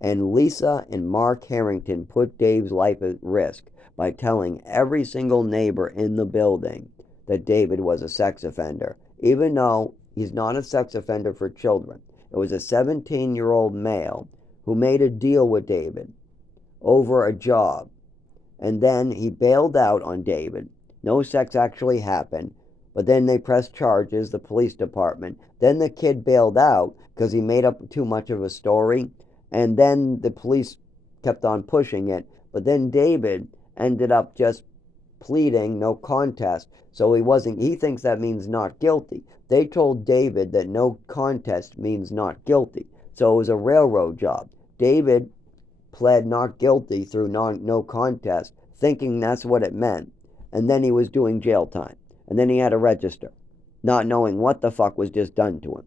And Lisa and Mark Harrington put Dave's life at risk by telling every single neighbor in the building that David was a sex offender, even though he's not a sex offender for children. It was a 17-year-old male who made a deal with David over a job, and then he bailed out on David. No sex actually happened, but then they pressed charges, the police department. Then the kid bailed out because he made up too much of a story, and then the police kept on pushing it. But then David ended up just pleading no contest, so he thinks that means not guilty. They told David that no contest means not guilty, so it was a railroad job. David pled not guilty through no contest, thinking that's what it meant, and then he was doing jail time, and then he had to register, not knowing what the fuck was just done to him.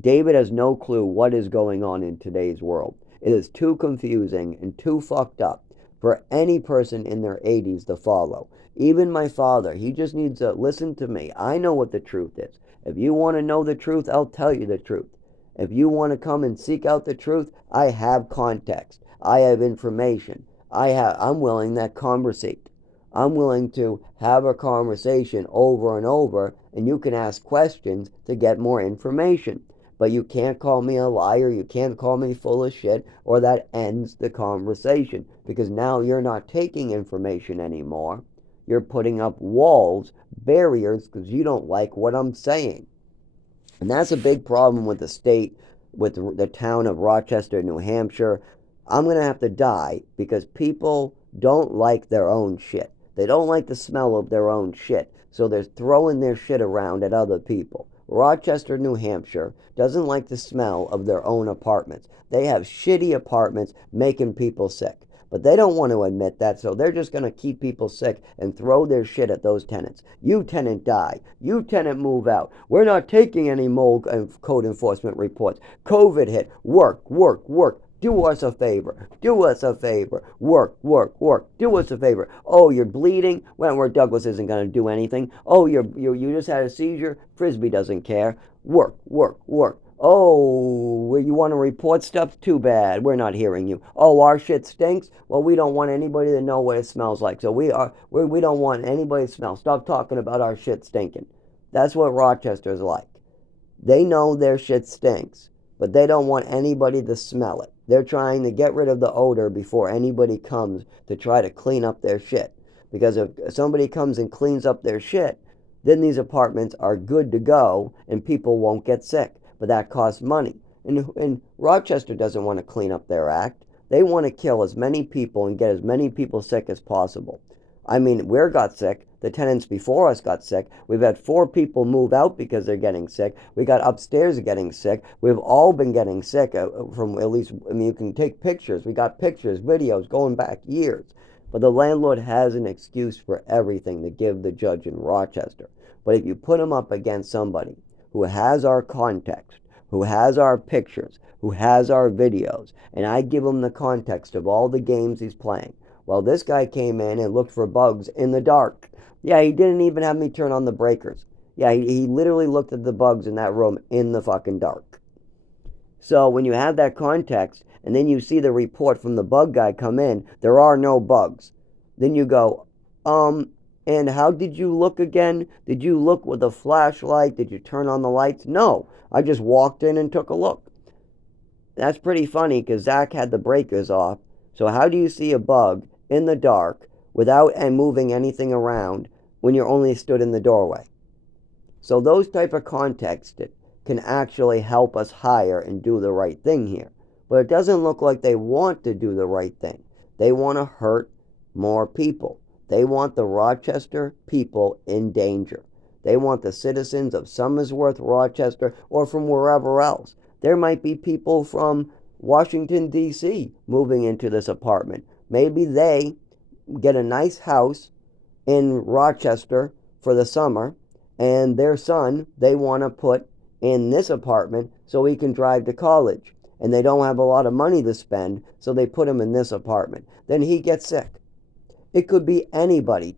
David has no clue what is going on in today's world. It is too confusing and too fucked up for any person in their 80s to follow. Even my father, he just needs to listen to me. I know what the truth is. If you want to know the truth, I'll tell you the truth. If you want to come and seek out the truth, I have context. I have information. I'm willing to conversate. I'm willing to have a conversation over and over, and you can ask questions to get more information. But you can't call me a liar, you can't call me full of shit, or that ends the conversation. Because now you're not taking information anymore. You're putting up walls, barriers, because you don't like what I'm saying. And that's a big problem with the state, with the town of Rochester, New Hampshire. I'm going to have to die because people don't like their own shit. They don't like the smell of their own shit. So they're throwing their shit around at other people. Rochester, New Hampshire doesn't like the smell of their own apartments. They have shitty apartments making people sick. But they don't want to admit that, so they're just going to keep people sick and throw their shit at those tenants. You tenant die. You tenant move out. We're not taking any mold code enforcement reports. COVID hit. Work, work, work. Do us a favor. Do us a favor. Work, work, work. Do us a favor. Oh, you're bleeding? Wentworth Douglas isn't going to do anything. Oh, you just had a seizure? Frisbee doesn't care. Work, work, work. Oh, you want to report stuff? Too bad. We're not hearing you. Oh, our shit stinks? Well, we don't want anybody to know what it smells like. So we don't want anybody to smell. Stop talking about our shit stinking. That's what Rochester's like. They know their shit stinks, but they don't want anybody to smell it. They're trying to get rid of the odor before anybody comes to try to clean up their shit. Because if somebody comes and cleans up their shit, then these apartments are good to go and people won't get sick. But that costs money. And Rochester doesn't want to clean up their act. They want to kill as many people and get as many people sick as possible. I mean, we got sick. The tenants before us got sick. We've had 4 people move out because they're getting sick. We got upstairs getting sick. We've all been getting sick from at least, I mean, you can take pictures. We got pictures, videos going back years. But the landlord has an excuse for everything to give the judge in Rochester. But if you put him up against somebody who has our context, who has our pictures, who has our videos, and I give him the context of all the games he's playing. Well, this guy came in and looked for bugs in the dark. Yeah, he didn't even have me turn on the breakers. Yeah, he literally looked at the bugs in that room in the fucking dark. So when you have that context, and then you see the report from the bug guy come in, there are no bugs. Then you go, and how did you look again? Did you look with a flashlight? Did you turn on the lights? No, I just walked in and took a look. That's pretty funny because Zach had the breakers off. So how do you see a bug in the dark without moving anything around when you're only stood in the doorway? So those type of context can actually help us hire and do the right thing here. But it doesn't look like they want to do the right thing. They want to hurt more people. They want the Rochester people in danger. They want the citizens of Somersworth, Rochester, or from wherever else. There might be people from Washington, D.C. moving into this apartment. Maybe they get a nice house in Rochester for the summer, and their son they want to put in this apartment so he can drive to college. And they don't have a lot of money to spend, so they put him in this apartment. Then he gets sick. It could be anybody.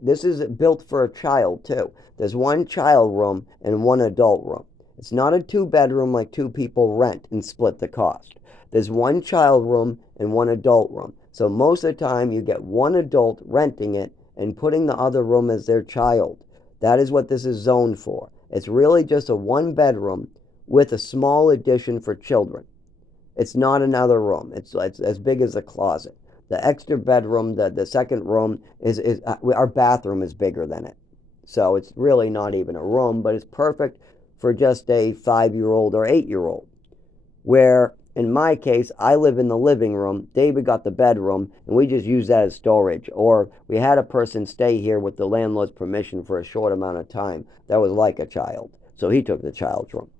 This is built for a child, too. There's one child room and one adult room. It's not a two-bedroom like two people rent and split the cost. There's one child room and one adult room. So most of the time you get one adult renting it and putting the other room as their child. That is what this is zoned for. It's really just a one-bedroom with a small addition for children. It's not another room. It's as big as a closet. The extra bedroom, the second room, is our bathroom is bigger than it. So it's really not even a room, but it's perfect for just a 5-year-old or 8-year-old. Where, in my case, I live in the living room, David got the bedroom, and we just use that as storage. Or we had a person stay here with the landlord's permission for a short amount of time that was like a child. So he took the child's room.